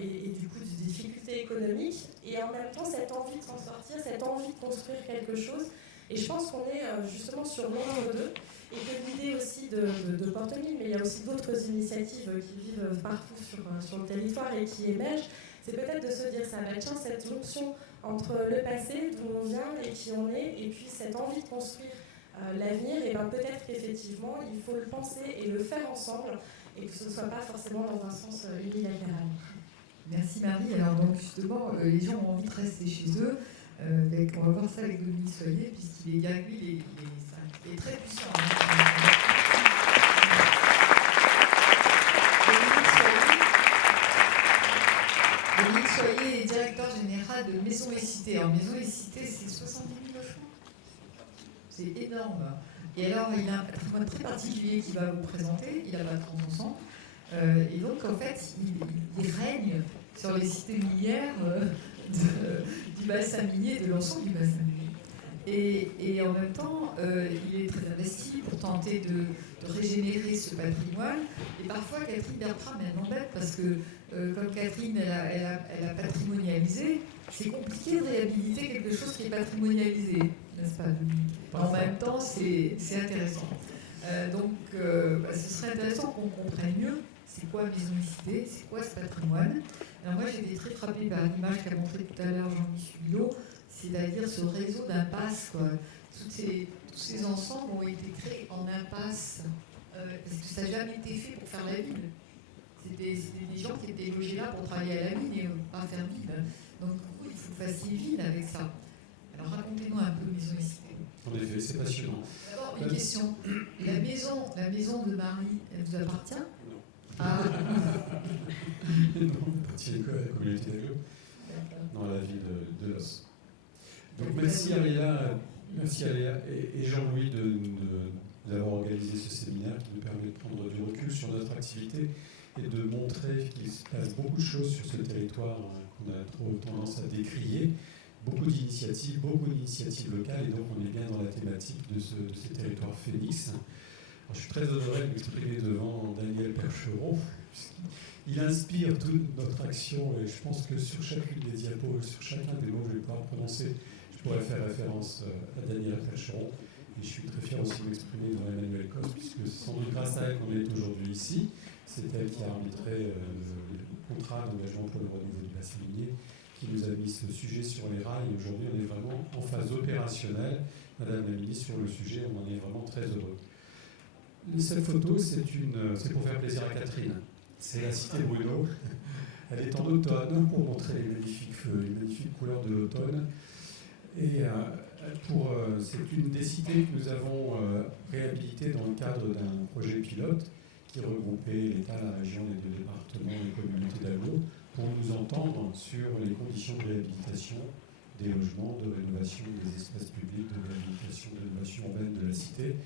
et du coup des difficultés économiques, et en même temps cette envie de s'en sortir, cette envie de construire quelque chose. Et je pense qu'on est justement sur l'entre-deux, et que l'idée aussi de Porte-Mine, mais il y a aussi d'autres initiatives qui vivent partout sur le territoire et qui émergent, c'est peut-être de se dire ça, bah, tiens, cette jonction entre le passé, d'où on vient et qui on est, et puis cette envie de construire l'avenir, et ben peut-être qu'effectivement, il faut le penser et le faire ensemble, et que ce ne soit pas forcément dans un sens unilatéral. Merci Marie. Alors donc justement, les gens ont envie de rester chez eux. On va voir ça avec Dominique Soyer, puisqu'il est gagné, il est très puissant. Dominique Soyer est directeur général de Maison et Cité. Alors Maison et Cité, c'est 70 000 logements. C'est énorme. Et alors, il a un patrimoine très particulier qu'il va vous présenter. Il n'a pas 30 ans. Et donc, en fait, il règne sur les cités minières du bassin minier, de l'ensemble du bassin minier. Et en même temps, il est très investi pour tenter de régénérer ce patrimoine. Et parfois, Catherine Bertram, elle m'embête parce que, comme Catherine, elle a patrimonialisé, c'est compliqué de réhabiliter quelque chose qui est patrimonialisé, n'est-ce pas? En même temps, c'est intéressant. Donc, ce serait intéressant qu'on comprenne mieux c'est quoi Maison et Cité, c'est quoi ce patrimoine. Alors moi, j'ai été très frappée par l'image qu'a montré tout à l'heure Jean-Michel Hulot, c'est-à-dire ce réseau d'impasses, quoi. Tous ces ensembles ont été créés en impasse, parce que ça n'a jamais été fait pour faire la ville. C'était des gens qui étaient logés là pour travailler à la mine et pas faire ville. Donc, du coup, il faut que vous fassiez ville avec ça. Alors, racontez-nous un peu Maison et Cité. En effet, c'est passionnant. D'abord, une question. La maison de Marie, elle vous appartient ? Non. Ah. Non, on appartient à la communauté d'Aglo, dans la ville de Los. Donc merci Aléa et Jean-Louis d'avoir organisé ce séminaire qui nous permet de prendre du recul sur notre activité et de montrer qu'il se passe beaucoup de choses sur ce territoire qu'on a trop tendance à décrier. Beaucoup d'initiatives locales, et donc on est bien dans la thématique de ces territoires phénix. Alors, je suis très honoré de m'exprimer devant Daniel Percheron. Il inspire toute notre action, et je pense que sur chacune des diapos, sur chacun des mots que je vais pouvoir prononcer, je pourrais faire référence à Daniel Percheron. Et je suis très fier aussi de m'exprimer devant Emmanuel Cos, puisque c'est sans doute grâce à elle qu'on est aujourd'hui ici. C'est elle qui a arbitré le contrat d'engagement pour le renouveau du bassin minier, qui nous a mis ce sujet sur les rails. Et aujourd'hui, on est vraiment en phase opérationnelle. Madame la ministre, sur le sujet, on en est vraiment très heureux. Cette photo, c'est pour faire plaisir à Catherine. C'est la cité Bruno. Elle est en automne pour montrer les magnifiques couleurs de l'automne. Et c'est une des cités que nous avons réhabilitées dans le cadre d'un projet pilote qui regroupait l'État, la région, les deux départements et les communautés d'Aglo pour nous entendre sur les conditions de réhabilitation des logements, de rénovation des espaces publics, de réhabilitation, de rénovation urbaine de la cité.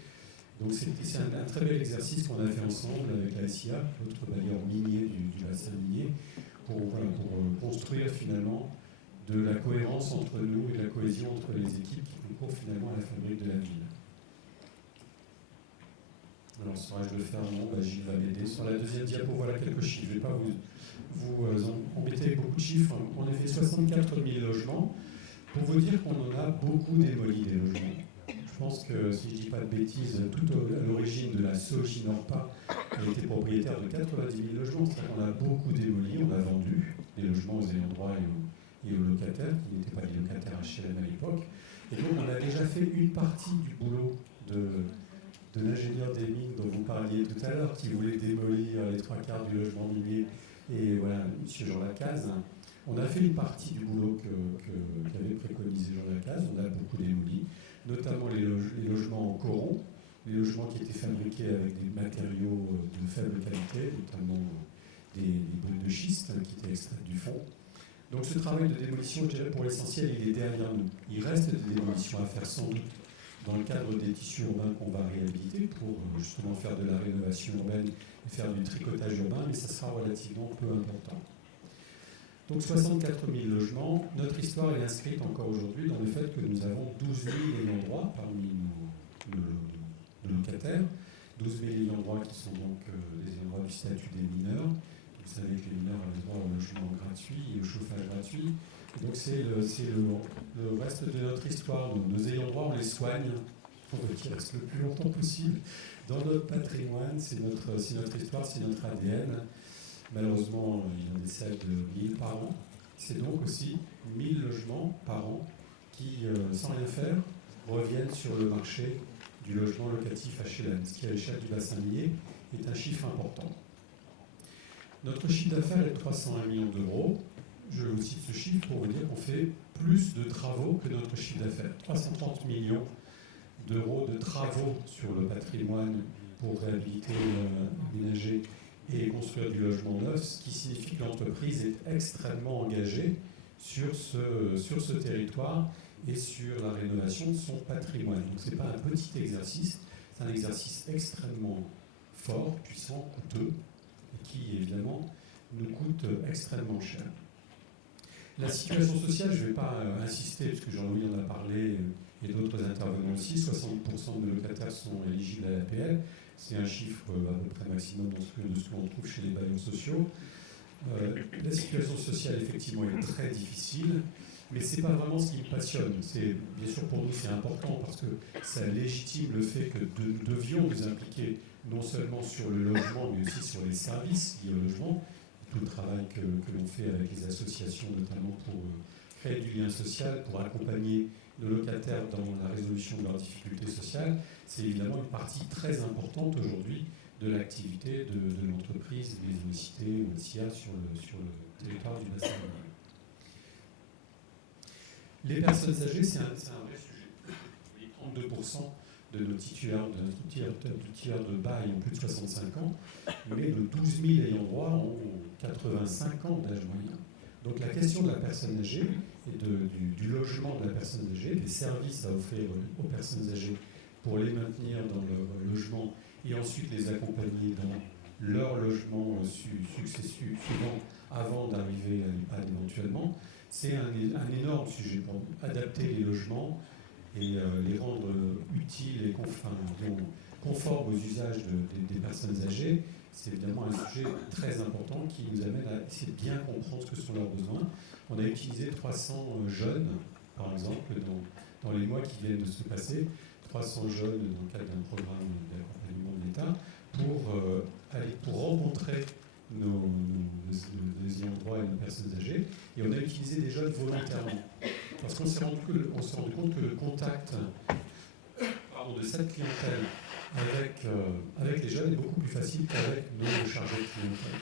Donc c'est un très bel exercice qu'on a fait ensemble avec la SIA, l'autre bailleur minier du bassin minier, pour construire finalement de la cohérence entre nous et de la cohésion entre les équipes qui concourent finalement à la fabrique de la ville. Alors, serais-je de le faire? Non, Gilles va m'aider. Sur la deuxième diapo, voilà quelques chiffres. Je ne vais pas vous embêter avec beaucoup de chiffres. On a fait 64 000 logements. Pour vous dire qu'on en a beaucoup démoli des logements. Je pense que, si je ne dis pas de bêtises, tout à l'origine de la SOGI Norpa, elle était propriétaire de 90 000 logements. C'est-à-dire qu'on a beaucoup démoli, on a vendu des logements aux ayants droit et aux locataires, qui n'étaient pas des locataires HLM à l'époque. Et donc, on a déjà fait une partie du boulot de l'ingénieur des mines dont vous parliez tout à l'heure, qui voulait démolir les 3/4 du logement minier, et voilà, M. Jean Lacaze. On a fait une partie du boulot qu'avait préconisé Jean Lacaze, on a beaucoup démoli, notamment les logements en coron, les logements qui étaient fabriqués avec des matériaux de faible qualité, notamment des briques de schiste qui étaient extraites du fond. Donc ce travail de démolition, je dirais pour l'essentiel, il est derrière nous. Il reste des démolitions à faire sans doute dans le cadre des tissus urbains qu'on va réhabiliter pour justement faire de la rénovation urbaine et faire du tricotage urbain, mais ça sera relativement peu important. Donc 64 000 logements. Notre histoire est inscrite encore aujourd'hui dans le fait que nous avons 12 000 ayants droit parmi nos locataires, 12 000 ayants droit qui sont donc des ayants droit du statut des mineurs, Vous savez que les mineurs ont le droit au logement gratuit et au chauffage gratuit. Et donc c'est le reste de notre histoire. Nos ayants droit, on les soigne, on veut qu'ils restent le plus longtemps possible dans notre patrimoine. C'est notre histoire, c'est notre ADN. Malheureusement, il y en décède de 1000 par an. C'est donc aussi 1000 logements par an qui, sans rien faire, reviennent sur le marché du logement locatif HLM, ce qui à l'échelle du bassin minier est un chiffre important. Notre chiffre d'affaires est de 301 millions d'euros. Je vous cite ce chiffre pour vous dire qu'on fait plus de travaux que notre chiffre d'affaires. 330 millions d'euros de travaux sur le patrimoine pour réhabiliter, aménager et construire du logement neuf, ce qui signifie que l'entreprise est extrêmement engagée sur ce territoire et sur la rénovation de son patrimoine. Donc ce n'est pas un petit exercice, c'est un exercice extrêmement fort, puissant, coûteux, et qui évidemment nous coûte extrêmement cher. La situation sociale, je ne vais pas insister, puisque Jean-Louis en a parlé et d'autres intervenants aussi, 60% de locataires sont éligibles à l'APL. C'est un chiffre à peu près maximum de ce qu'on trouve chez les bailleurs sociaux. La situation sociale, effectivement, est très difficile, mais ce n'est pas vraiment ce qui me passionne. Bien sûr, pour nous, c'est important parce que ça légitime le fait que nous devions nous impliquer non seulement sur le logement, mais aussi sur les services liés au logement. Tout le travail que l'on fait avec les associations, notamment pour créer du lien social, pour accompagner nos locataires dans la résolution de leurs difficultés sociales, c'est évidemment une partie très importante aujourd'hui de l'activité de l'entreprise, des universités ou SIA sur le territoire du bassin minier. Les personnes âgées, c'est un vrai sujet. 32% de nos titulaires de bail ont plus de 65 ans, mais nos 12 000 ayants droit ont 85 ans d'âge moyen. Donc la question de la personne âgée et du logement de la personne âgée, des services à offrir aux personnes âgées pour les maintenir dans leur logement et ensuite les accompagner dans leur logement suivant avant d'arriver à l'EHPAD éventuellement, c'est un énorme sujet pour adapter les logements et les rendre utiles et conformes aux usages des personnes âgées. C'est évidemment un sujet très important qui nous amène à essayer de bien comprendre ce que sont leurs besoins. On a utilisé 300 jeunes, par exemple, dans les mois qui viennent de se passer, 300 jeunes dans le cadre d'un programme d'accompagnement de l'État pour rencontrer nos ayants droit et nos personnes âgées. Et on a utilisé des jeunes volontairement. Parce qu'on s'est rendu compte que le contact de cette clientèle avec les jeunes est beaucoup plus facile qu'avec nos chargés de clientèle.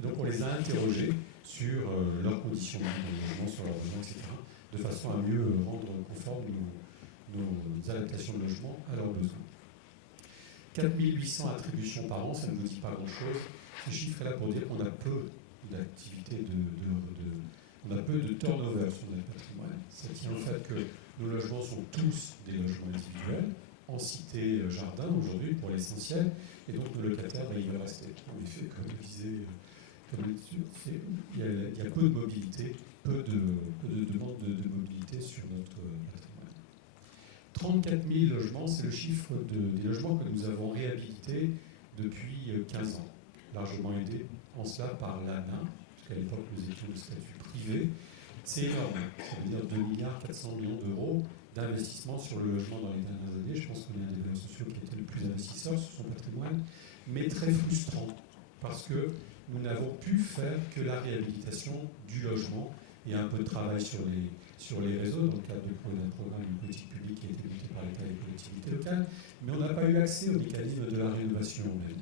Donc on les a interrogés sur leurs conditions de logement, sur leurs besoins, etc., de façon à mieux rendre conformes nos adaptations de logement à leurs besoins. 4800 attributions par an, ça ne nous dit pas grand-chose. Ce chiffre est là pour dire qu'on a peu d'activités, on a peu de turnover sur notre patrimoine. Ça tient au fait que nos logements sont tous des logements individuels, en cité jardin aujourd'hui pour l'essentiel, et donc nos locataires, ils veulent rester. En effet, comme le disait, il y a peu de mobilité, peu de demande de mobilité sur notre patrimoine. 34 000 logements, c'est le chiffre des logements que nous avons réhabilités depuis 15 ans, largement aidés en cela par l'ANA, puisqu'à l'époque nous étions de statut privé. C'est énorme, ça veut dire 2,4 milliards d'euros d'investissement sur le logement dans les dernières années. Je pense qu'on est un des bailleurs sociaux qui a été le plus investisseur sur son patrimoine, mais très frustrant, parce que nous n'avons pu faire que la réhabilitation du logement et un peu de travail sur les réseaux, dans le cadre d'un programme de politique publique qui a été monté par l'État et les collectivités locales, mais on n'a pas eu accès au mécanisme de la rénovation même.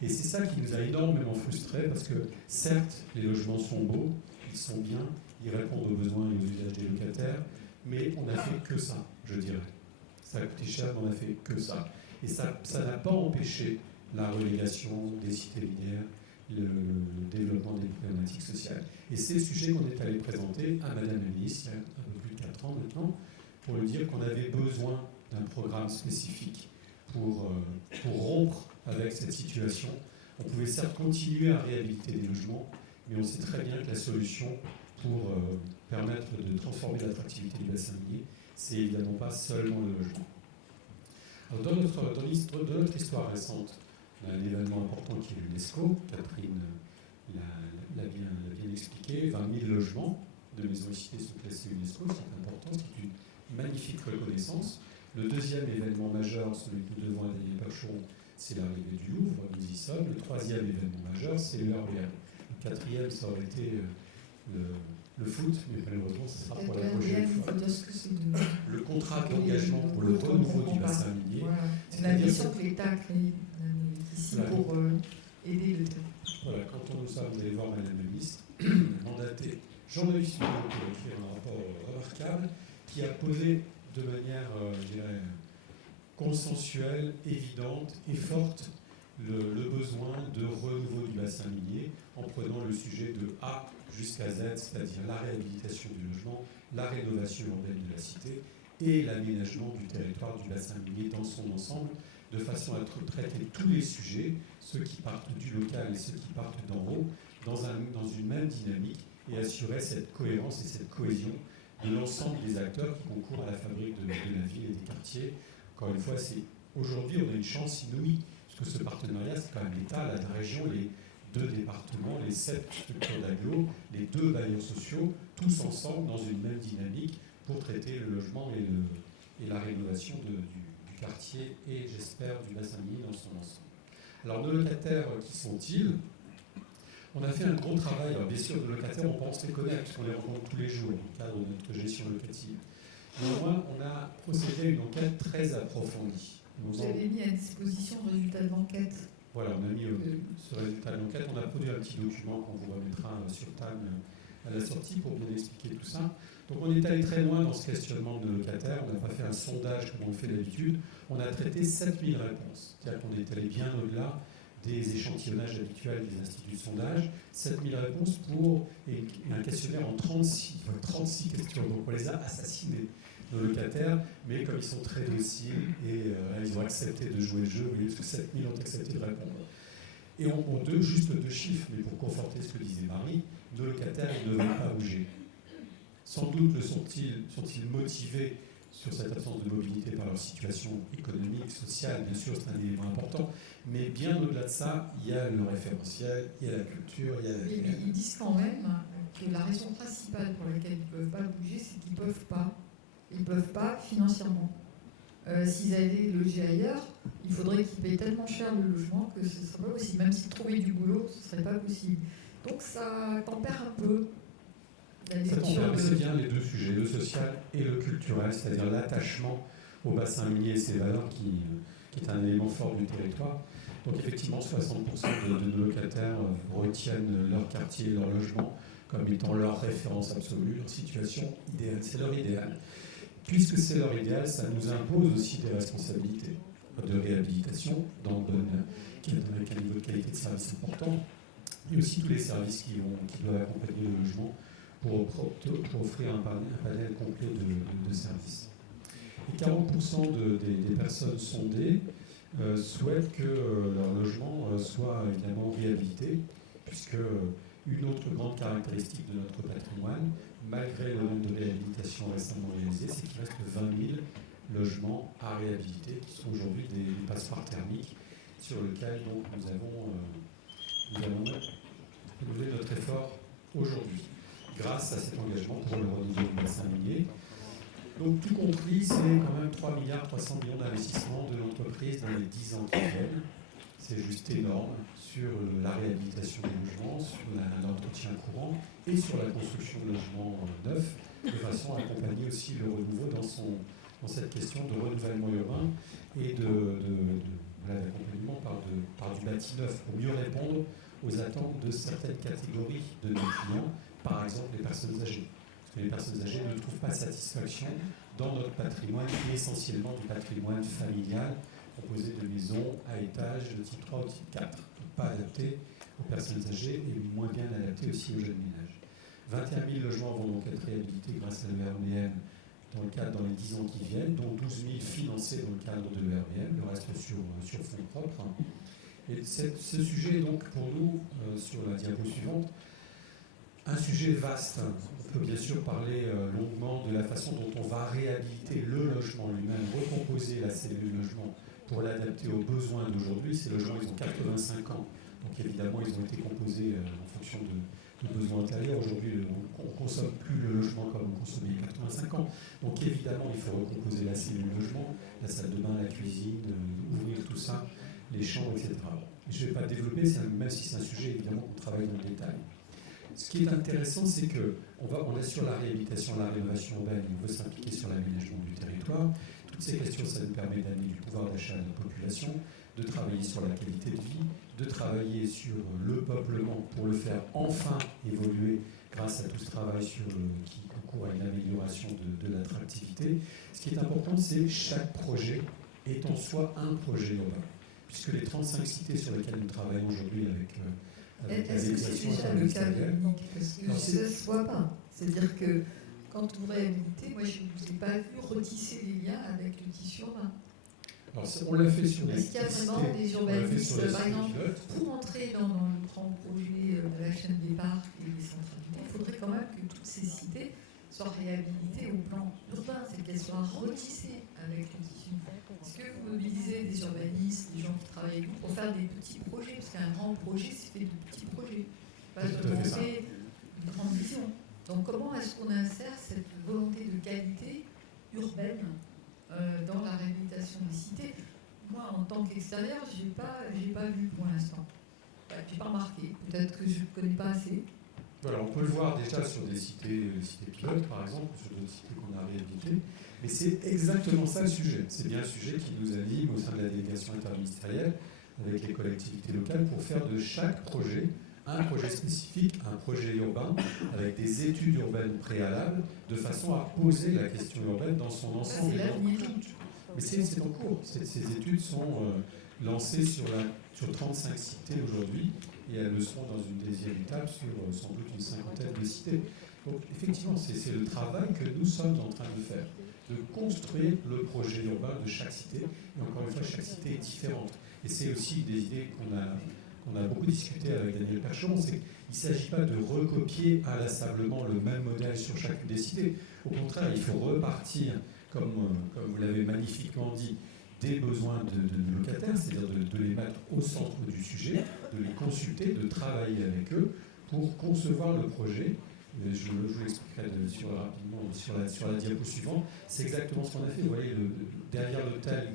Et c'est ça qui nous a énormément frustrés, parce que certes, les logements sont beaux, ils sont bien, ils répondent aux besoins et aux usages des locataires, mais on n'a fait que ça, je dirais. Ça a coûté cher, mais on n'a fait que ça. Et ça n'a pas empêché la relégation des cités linéaires, le développement des problématiques sociales. Et c'est le sujet qu'on est allé présenter à Madame la Ministre, il y a un peu plus de 4 ans maintenant, pour lui dire qu'on avait besoin d'un programme spécifique pour rompre avec cette situation. On pouvait certes continuer à réhabiliter des logements, mais on sait très bien que la solution pour permettre de transformer l'attractivité du bassin minier, c'est évidemment pas seulement le logement. Alors dans notre histoire récente, on a un événement important qui est l'UNESCO. Catherine l'a logements de maisons et cités sont classés UNESCO, c'est important, c'est une magnifique reconnaissance. Le deuxième événement majeur, celui que nous devons à Daniel Percheron, c'est l'arrivée du Louvre, nous y sommes. Le troisième événement majeur, c'est l'ERBM. Le quatrième, ça aurait été le foot, mais malheureusement, ce sera pour la prochaine fois. Le contrat d'engagement pour le renouveau du bassin minier. Voilà. C'est la mission que l'État a créée ici pour aider le terrain. Voilà, quand nous sommes allés voir Madame la ministre, mandaté Jean-Louis Sudeau pour écrire un rapport remarquable qui a posé de manière, je dirais, consensuelle, évidente et forte le besoin de renouveau du bassin minier en prenant le sujet de A jusqu'à Z, c'est-à-dire la réhabilitation du logement, la rénovation urbaine de la cité et l'aménagement du territoire du bassin minier dans son ensemble, de façon à traiter tous les sujets, ceux qui partent du local et ceux qui partent d'en haut, dans une même dynamique et assurer cette cohérence et cette cohésion de l'ensemble des acteurs qui concourent à la fabrique de la ville et des quartiers. Encore une fois, aujourd'hui, on a une chance inouïe, parce que ce partenariat, c'est quand même l'État, la région, les 2 départements, les 7 structures d'agglo, les 2 bailleurs sociaux, tous ensemble dans une même dynamique pour traiter le logement et la rénovation du quartier et, j'espère, du bassin minier dans son ensemble. Alors, nos locataires, qui sont-ils ? On a fait un gros travail. Alors, bien sûr, nos locataires, on pense les connaître, parce qu'on les rencontre tous les jours dans le cadre de notre gestion locative. Néanmoins, on a procédé à une enquête très approfondie. Vous avez mis à disposition le résultat de l'enquête. Voilà, on a mis ce résultat de l'enquête. On a produit un petit document qu'on vous remettra sur table à la sortie pour bien expliquer tout ça. Donc on est allé très loin dans ce questionnement de locataires. On n'a pas fait un sondage comme on fait d'habitude. On a traité 7000 réponses. C'est-à-dire qu'on est allé bien au-delà des échantillonnages habituels des instituts de sondage. 7000 réponses pour un questionnaire en 36 questions. Donc on les a assassinés, nos locataires, mais comme ils sont très dociles et ils ont accepté de jouer le jeu, vous voyez, parce que 7000 ont accepté de répondre. Et on juste 2 chiffres, mais pour conforter ce que disait Marie, nos locataires ne veulent pas bouger. Sans doute sont-ils motivés sur cette absence de mobilité par leur situation économique, sociale, bien sûr, c'est un élément important, mais bien au-delà de ça, il y a le référentiel, il y a la culture, il y a la... Mais ils disent quand même que la raison principale pour laquelle ils ne peuvent pas bouger, c'est qu'ils ne peuvent pas. Ils ne peuvent pas financièrement. S'ils allaient loger ailleurs, il faudrait qu'ils payent tellement cher le logement que ce ne serait pas possible. Même s'ils trouvaient du boulot, ce ne serait pas possible. Donc ça tempère un peu. Ça tempère, c'est bien les 2 sujets, le social et le culturel, c'est-à-dire l'attachement au bassin minier et ses valeurs qui est un élément fort du territoire. Donc effectivement, 60% de nos locataires retiennent leur quartier et leur logement comme étant leur référence absolue, leur situation idéale. C'est leur idéal. Puisque c'est leur idéal, ça nous impose aussi des responsabilités de réhabilitation avec un niveau de qualité de service important, et aussi tous les services qui doivent accompagner le logement pour offrir un panel complet de services. Et 40% des personnes sondées souhaitent que leur logement soit évidemment réhabilité, puisque une autre grande caractéristique de notre patrimoine, malgré le nombre de réhabilitations récemment réalisées, c'est qu'il reste 20 000 logements à réhabiliter, qui sont aujourd'hui des passoires thermiques, sur lesquels donc, nous allons renouveler notre effort aujourd'hui, grâce à cet engagement pour le renouveau du bassin minier. Donc tout compris, c'est quand même 3,3 milliards d'investissements de l'entreprise dans les 10 ans qui viennent. C'est juste énorme sur la réhabilitation des logements, sur l'entretien courant et sur la construction de logements neufs, de façon à accompagner aussi le renouveau dans cette question de renouvellement urbain et d'accompagnement par du bâti neuf pour mieux répondre aux attentes de certaines catégories de nos clients, par exemple les personnes âgées. Parce que les personnes âgées ne trouvent pas satisfaction dans notre patrimoine, essentiellement du patrimoine familial, composé de maisons à étages de type 3 ou type 4, pas adaptées aux personnes âgées et moins bien adaptées aussi aux jeunes ménages. 21 000 logements vont donc être réhabilités grâce à l'ERBM dans les 10 ans qui viennent, dont 12 000 financés dans le cadre de l'ERBM, le reste sur fonds propres. Et ce sujet est donc pour nous, sur la diapo suivante, un sujet vaste. On peut bien sûr parler longuement de la façon dont on va réhabiliter le logement lui-même, recomposer la cellule logement pour l'adapter aux besoins d'aujourd'hui. Ces logements, ils ont 85 ans. Donc évidemment, ils ont été composés en fonction de besoins antérieurs. Aujourd'hui, on on ne consomme plus le logement comme on consommait il y a 85 ans. Donc évidemment, il faut recomposer la cellule logement, la salle de bain, la cuisine, ouvrir tout ça, les chambres, etc. Je ne vais pas développer, même si c'est un sujet évidemment qu'on travaille dans le détail. Ce qui est intéressant, c'est qu'on assure la réhabilitation, la rénovation urbaine, on veut s'impliquer sur l'aménagement du territoire. Toutes ces questions, ça nous permet d'amener du pouvoir d'achat à la population, de travailler sur la qualité de vie, de travailler sur le peuplement pour le faire enfin évoluer grâce à tout ce travail qui concourt à une amélioration de l'attractivité. Ce qui est important, c'est chaque projet est en soi un projet urbain. Puisque les 35 cités sur lesquelles nous travaillons aujourd'hui avec est-ce que c'est déjà le cas unique? Parce que ça ne se voit pas. C'est-à-dire que quand vous réhabilitez, moi je ne vous ai pas vu retisser les liens avec le tissu urbain. Alors, on l'a fait sur les Est-ce qu'il y a vraiment des urbanistes, par exemple, pour entrer dans le grand projet de la chaîne des parcs et des centralités, il faudrait quand même que toutes ces cités soient réhabilitées au plan urbain, c'est qu'elles soient retissées avec le tissu. Est-ce que vous mobilisez des urbanistes, des gens qui travaillent avec vous pour faire des petits projets? Parce qu'un grand projet, c'est fait de petits projets, pas de volonté, une grande vision. Donc comment est-ce qu'on insère cette volonté de qualité urbaine dans la réhabilitation des cités? Moi, en tant qu'extérieur, je n'ai pas vu pour l'instant. Je n'ai pas remarqué. Peut-être que je ne connais pas assez. Voilà, on peut le voir déjà sur des cités pilotes, par exemple, sur d'autres cités qu'on a réhabilitées. Mais c'est exactement ça le sujet. C'est bien le sujet qui nous anime au sein de la délégation interministérielle avec les collectivités locales pour faire de chaque projet un projet spécifique, un projet urbain, avec des études urbaines préalables, de façon à poser la question urbaine dans son ensemble. Mais c'est en cours. Ces études sont lancées sur 35 cités aujourd'hui, et elles le seront dans une deuxième étape sur sans doute une cinquantaine de cités. Donc effectivement, c'est le travail que nous sommes en train de faire, de construire le projet urbain de chaque cité. Et encore une fois, chaque cité est différente. Et c'est aussi des idées qu'on a beaucoup discuté avec Daniel Percheron, c'est qu'il ne s'agit pas de recopier inlassablement le même modèle sur chacune des cités. Au contraire, il faut repartir, comme vous l'avez magnifiquement dit, des besoins de locataires, c'est-à-dire de les mettre au centre du sujet, de les consulter, de travailler avec eux pour concevoir le projet. Je vous l'expliquerai rapidement sur la diapo suivante. C'est exactement ce qu'on a fait. Vous voyez, derrière l'hôtel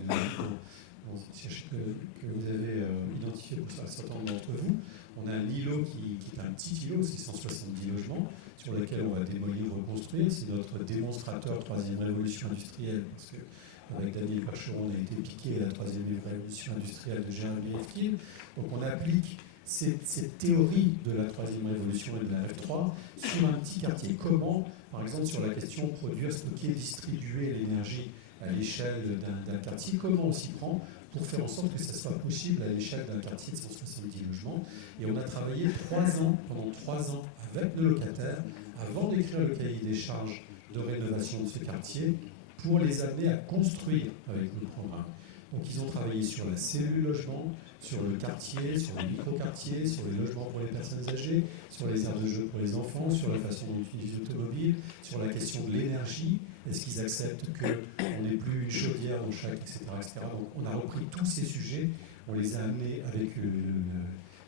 que vous avez identifié pour un certain nombre d'entre vous, on a un îlot qui est un petit îlot, c'est 170 logements, sur lequel on va démolir, reconstruire. C'est notre démonstrateur 3e révolution industrielle, parce qu'avec Daniel Percheron, on a été piqué à la 3e révolution industrielle de Jérémy Efkin. Donc on applique cette théorie de la 3e révolution et de la F3 sur un petit quartier. Comment, par exemple, sur la question produire, stocker, distribuer l'énergie à l'échelle d'un quartier, comment on s'y prend pour faire en sorte que ça soit possible à l'échelle d'un quartier de 170 logements. Et on a travaillé pendant 3 ans avec nos locataires, avant d'écrire le cahier des charges de rénovation de ce quartier, pour les amener à construire avec le programme. Donc ils ont travaillé sur la cellule logement, sur le quartier, sur les micro-quartiers, sur les logements pour les personnes âgées, sur les aires de jeu pour les enfants, sur la façon dont ils utilisent l'automobile, sur la question de l'énergie. Est-ce qu'ils acceptent qu'on n'ait plus une chaudière dans chaque, etc., etc. Donc on a repris tous ces sujets, on les a amenés avec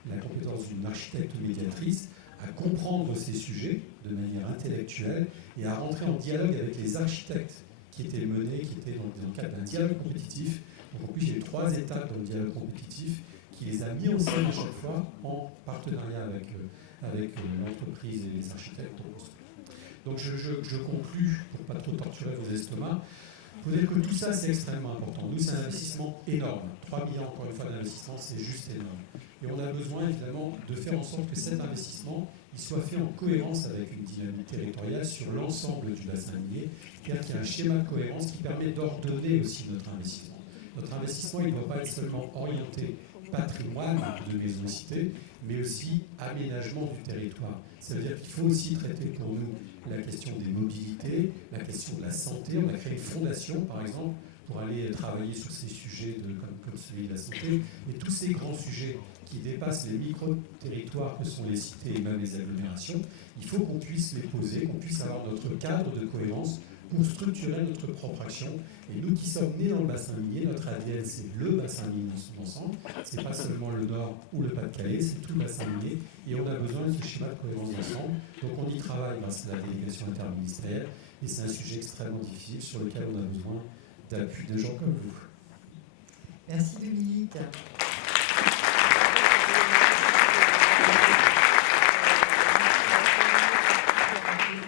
la compétence d'une architecte médiatrice à comprendre ces sujets de manière intellectuelle et à rentrer en dialogue avec les architectes qui étaient dans le cadre d'un dialogue compétitif. Donc en plus, il y a eu 3 étapes dans le dialogue compétitif qui les a mis en scène à chaque fois en partenariat avec l'entreprise et les architectes. Donc je conclus, pour ne pas trop torturer vos estomacs, pour dire que tout ça, c'est extrêmement important. Nous, c'est un investissement énorme. 3 millions, encore une fois, d'investissement, c'est juste énorme. Et on a besoin, évidemment, de faire en sorte que cet investissement il soit fait en cohérence avec une dynamique territoriale sur l'ensemble du bassin minier, c'est-à-dire qu'il y a un schéma de cohérence qui permet d'ordonner aussi notre investissement. Notre investissement, il ne doit pas être seulement orienté patrimoine de maisons citées, mais aussi aménagement du territoire. Ça veut dire qu'il faut aussi traiter pour nous la question des mobilités, la question de la santé. On a créé une fondation, par exemple, pour aller travailler sur ces sujets comme celui de la santé, et tous ces grands sujets qui dépassent les micro-territoires que sont les cités et même les agglomérations, il faut qu'on puisse les poser, qu'on puisse avoir notre cadre de cohérence pour structurer notre propre action. Et nous qui sommes nés dans le bassin minier, notre ADN, c'est le bassin minier d'ensemble. Ce n'est pas seulement le Nord ou le Pas-de-Calais, c'est tout le bassin minier. Et on a besoin de ce schéma de cohérence d'ensemble. Donc on y travaille grâce à la délégation interministérielle. Et c'est un sujet extrêmement difficile sur lequel on a besoin d'appui de gens comme vous. Merci Dominique.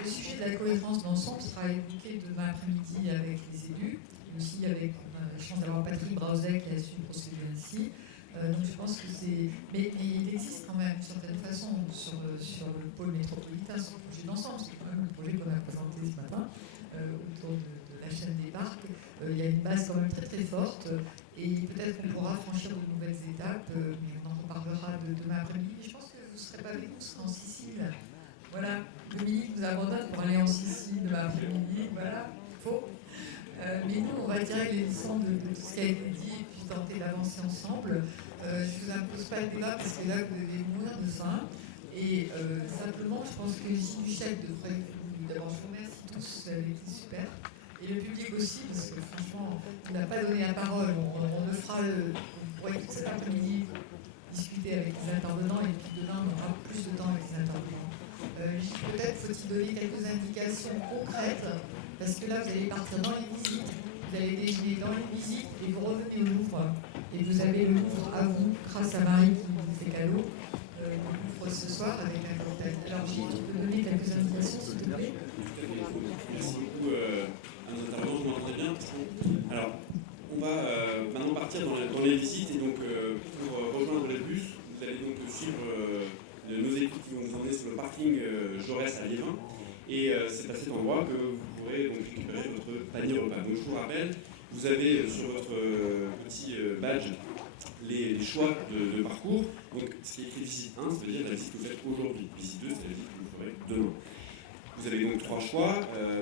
Le sujet de la cohérence d'ensemble sera évoqué demain après-midi avec les élus, et aussi avec la chance d'avoir Patrick Brauzet qui a su procéder ainsi. Donc je pense que c'est... Mais il existe quand même d'une certaine façon sur le pôle métropolitain, sur le projet d'ensemble, c'est quand même le projet qu'on a présenté ce matin autour de la chaîne des parcs. Il y a une base quand même très très forte et peut-être qu'on pourra franchir de nouvelles étapes, mais on en reparlera demain après-midi. Je pense que vous ne serez pas avec nous, vous serez en Sicile. Voilà, Dominique nous abandonne pour aller en Sicile demain après-midi, voilà, faux. Mais nous, on va tirer les leçons de tout ce qui a été dit et puis tenter d'avancer ensemble. Je ne vous impose pas le débat parce que là, vous devez mourir de faim. Et simplement, je pense que Gilles Michel devrait... D'abord, je vous remercie tous, vous avez été super. Et le public aussi, parce que franchement, on n'a pas donné la parole. On le fera, on pourrait tout cet après-midi discuter avec les intervenants et puis demain, on aura plus de temps avec les intervenants. Peut-être faut-il donner quelques indications concrètes, parce que là, vous allez partir dans les visites, vous allez déjeuner dans les visites et vous revenez au Louvre. Et vous avez le Louvre à vous, grâce à Marie qui vous fait cadeau. Le Louvre ce soir avec un cocktail. Alors Gilles, tu peux donner quelques indications, s'il te plaît? Merci beaucoup à nos intervenants, je m'entendais bien. Alors, on va maintenant partir dans les visites et donc pour rejoindre les bus, vous allez donc suivre nos équipes qui vont vous emmener sur le parking Jaurès à Liévin. Et c'est à cet endroit que vous pourrez donc récupérer votre panier repas. Donc je vous rappelle, vous avez sur votre petit badge les choix de parcours. Donc ce qui est écrit visite 1, ça veut dire la visite que vous faites aujourd'hui. Visite 2, c'est la visite que vous ferez demain. Vous avez donc 3 choix.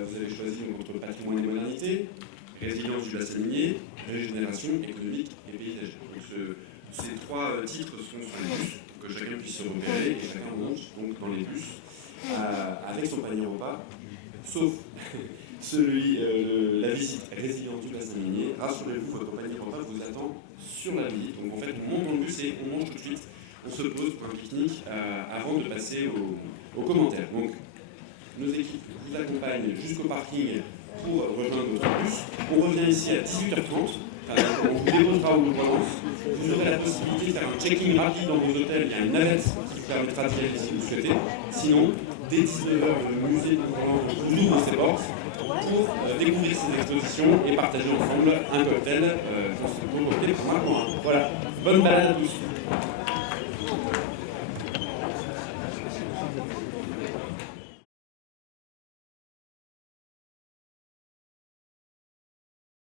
Vous avez choisi donc, entre patrimoine et modernité, résilience du bassin minier, régénération économique et paysagère. Donc ces 3 titres sont sur les bus, pour que chacun puisse se repérer et chacun monte donc, dans les bus avec son panier repas, sauf la visite résilience du bassin minier. Rassurez-vous, votre panier repas vous attend sur la visite. Donc en fait, on monte dans le bus et on mange tout de suite. On se pose pour un pique-nique avant de passer aux commentaires. Donc, nos équipes vous accompagnent jusqu'au parking pour rejoindre votre bus. On revient ici à 18h30. On vous déposera au Louvre. Vous aurez la possibilité de faire un check-in rapide dans vos hôtels. Il y a une navette qui vous permettra d'y aller si vous le souhaitez. Sinon, dès 19h, le musée vous ouvre ses portes pour découvrir ces expositions et partager ensemble un cocktail pour ce beau cocktail pour moi. Voilà, bonne balade à tous.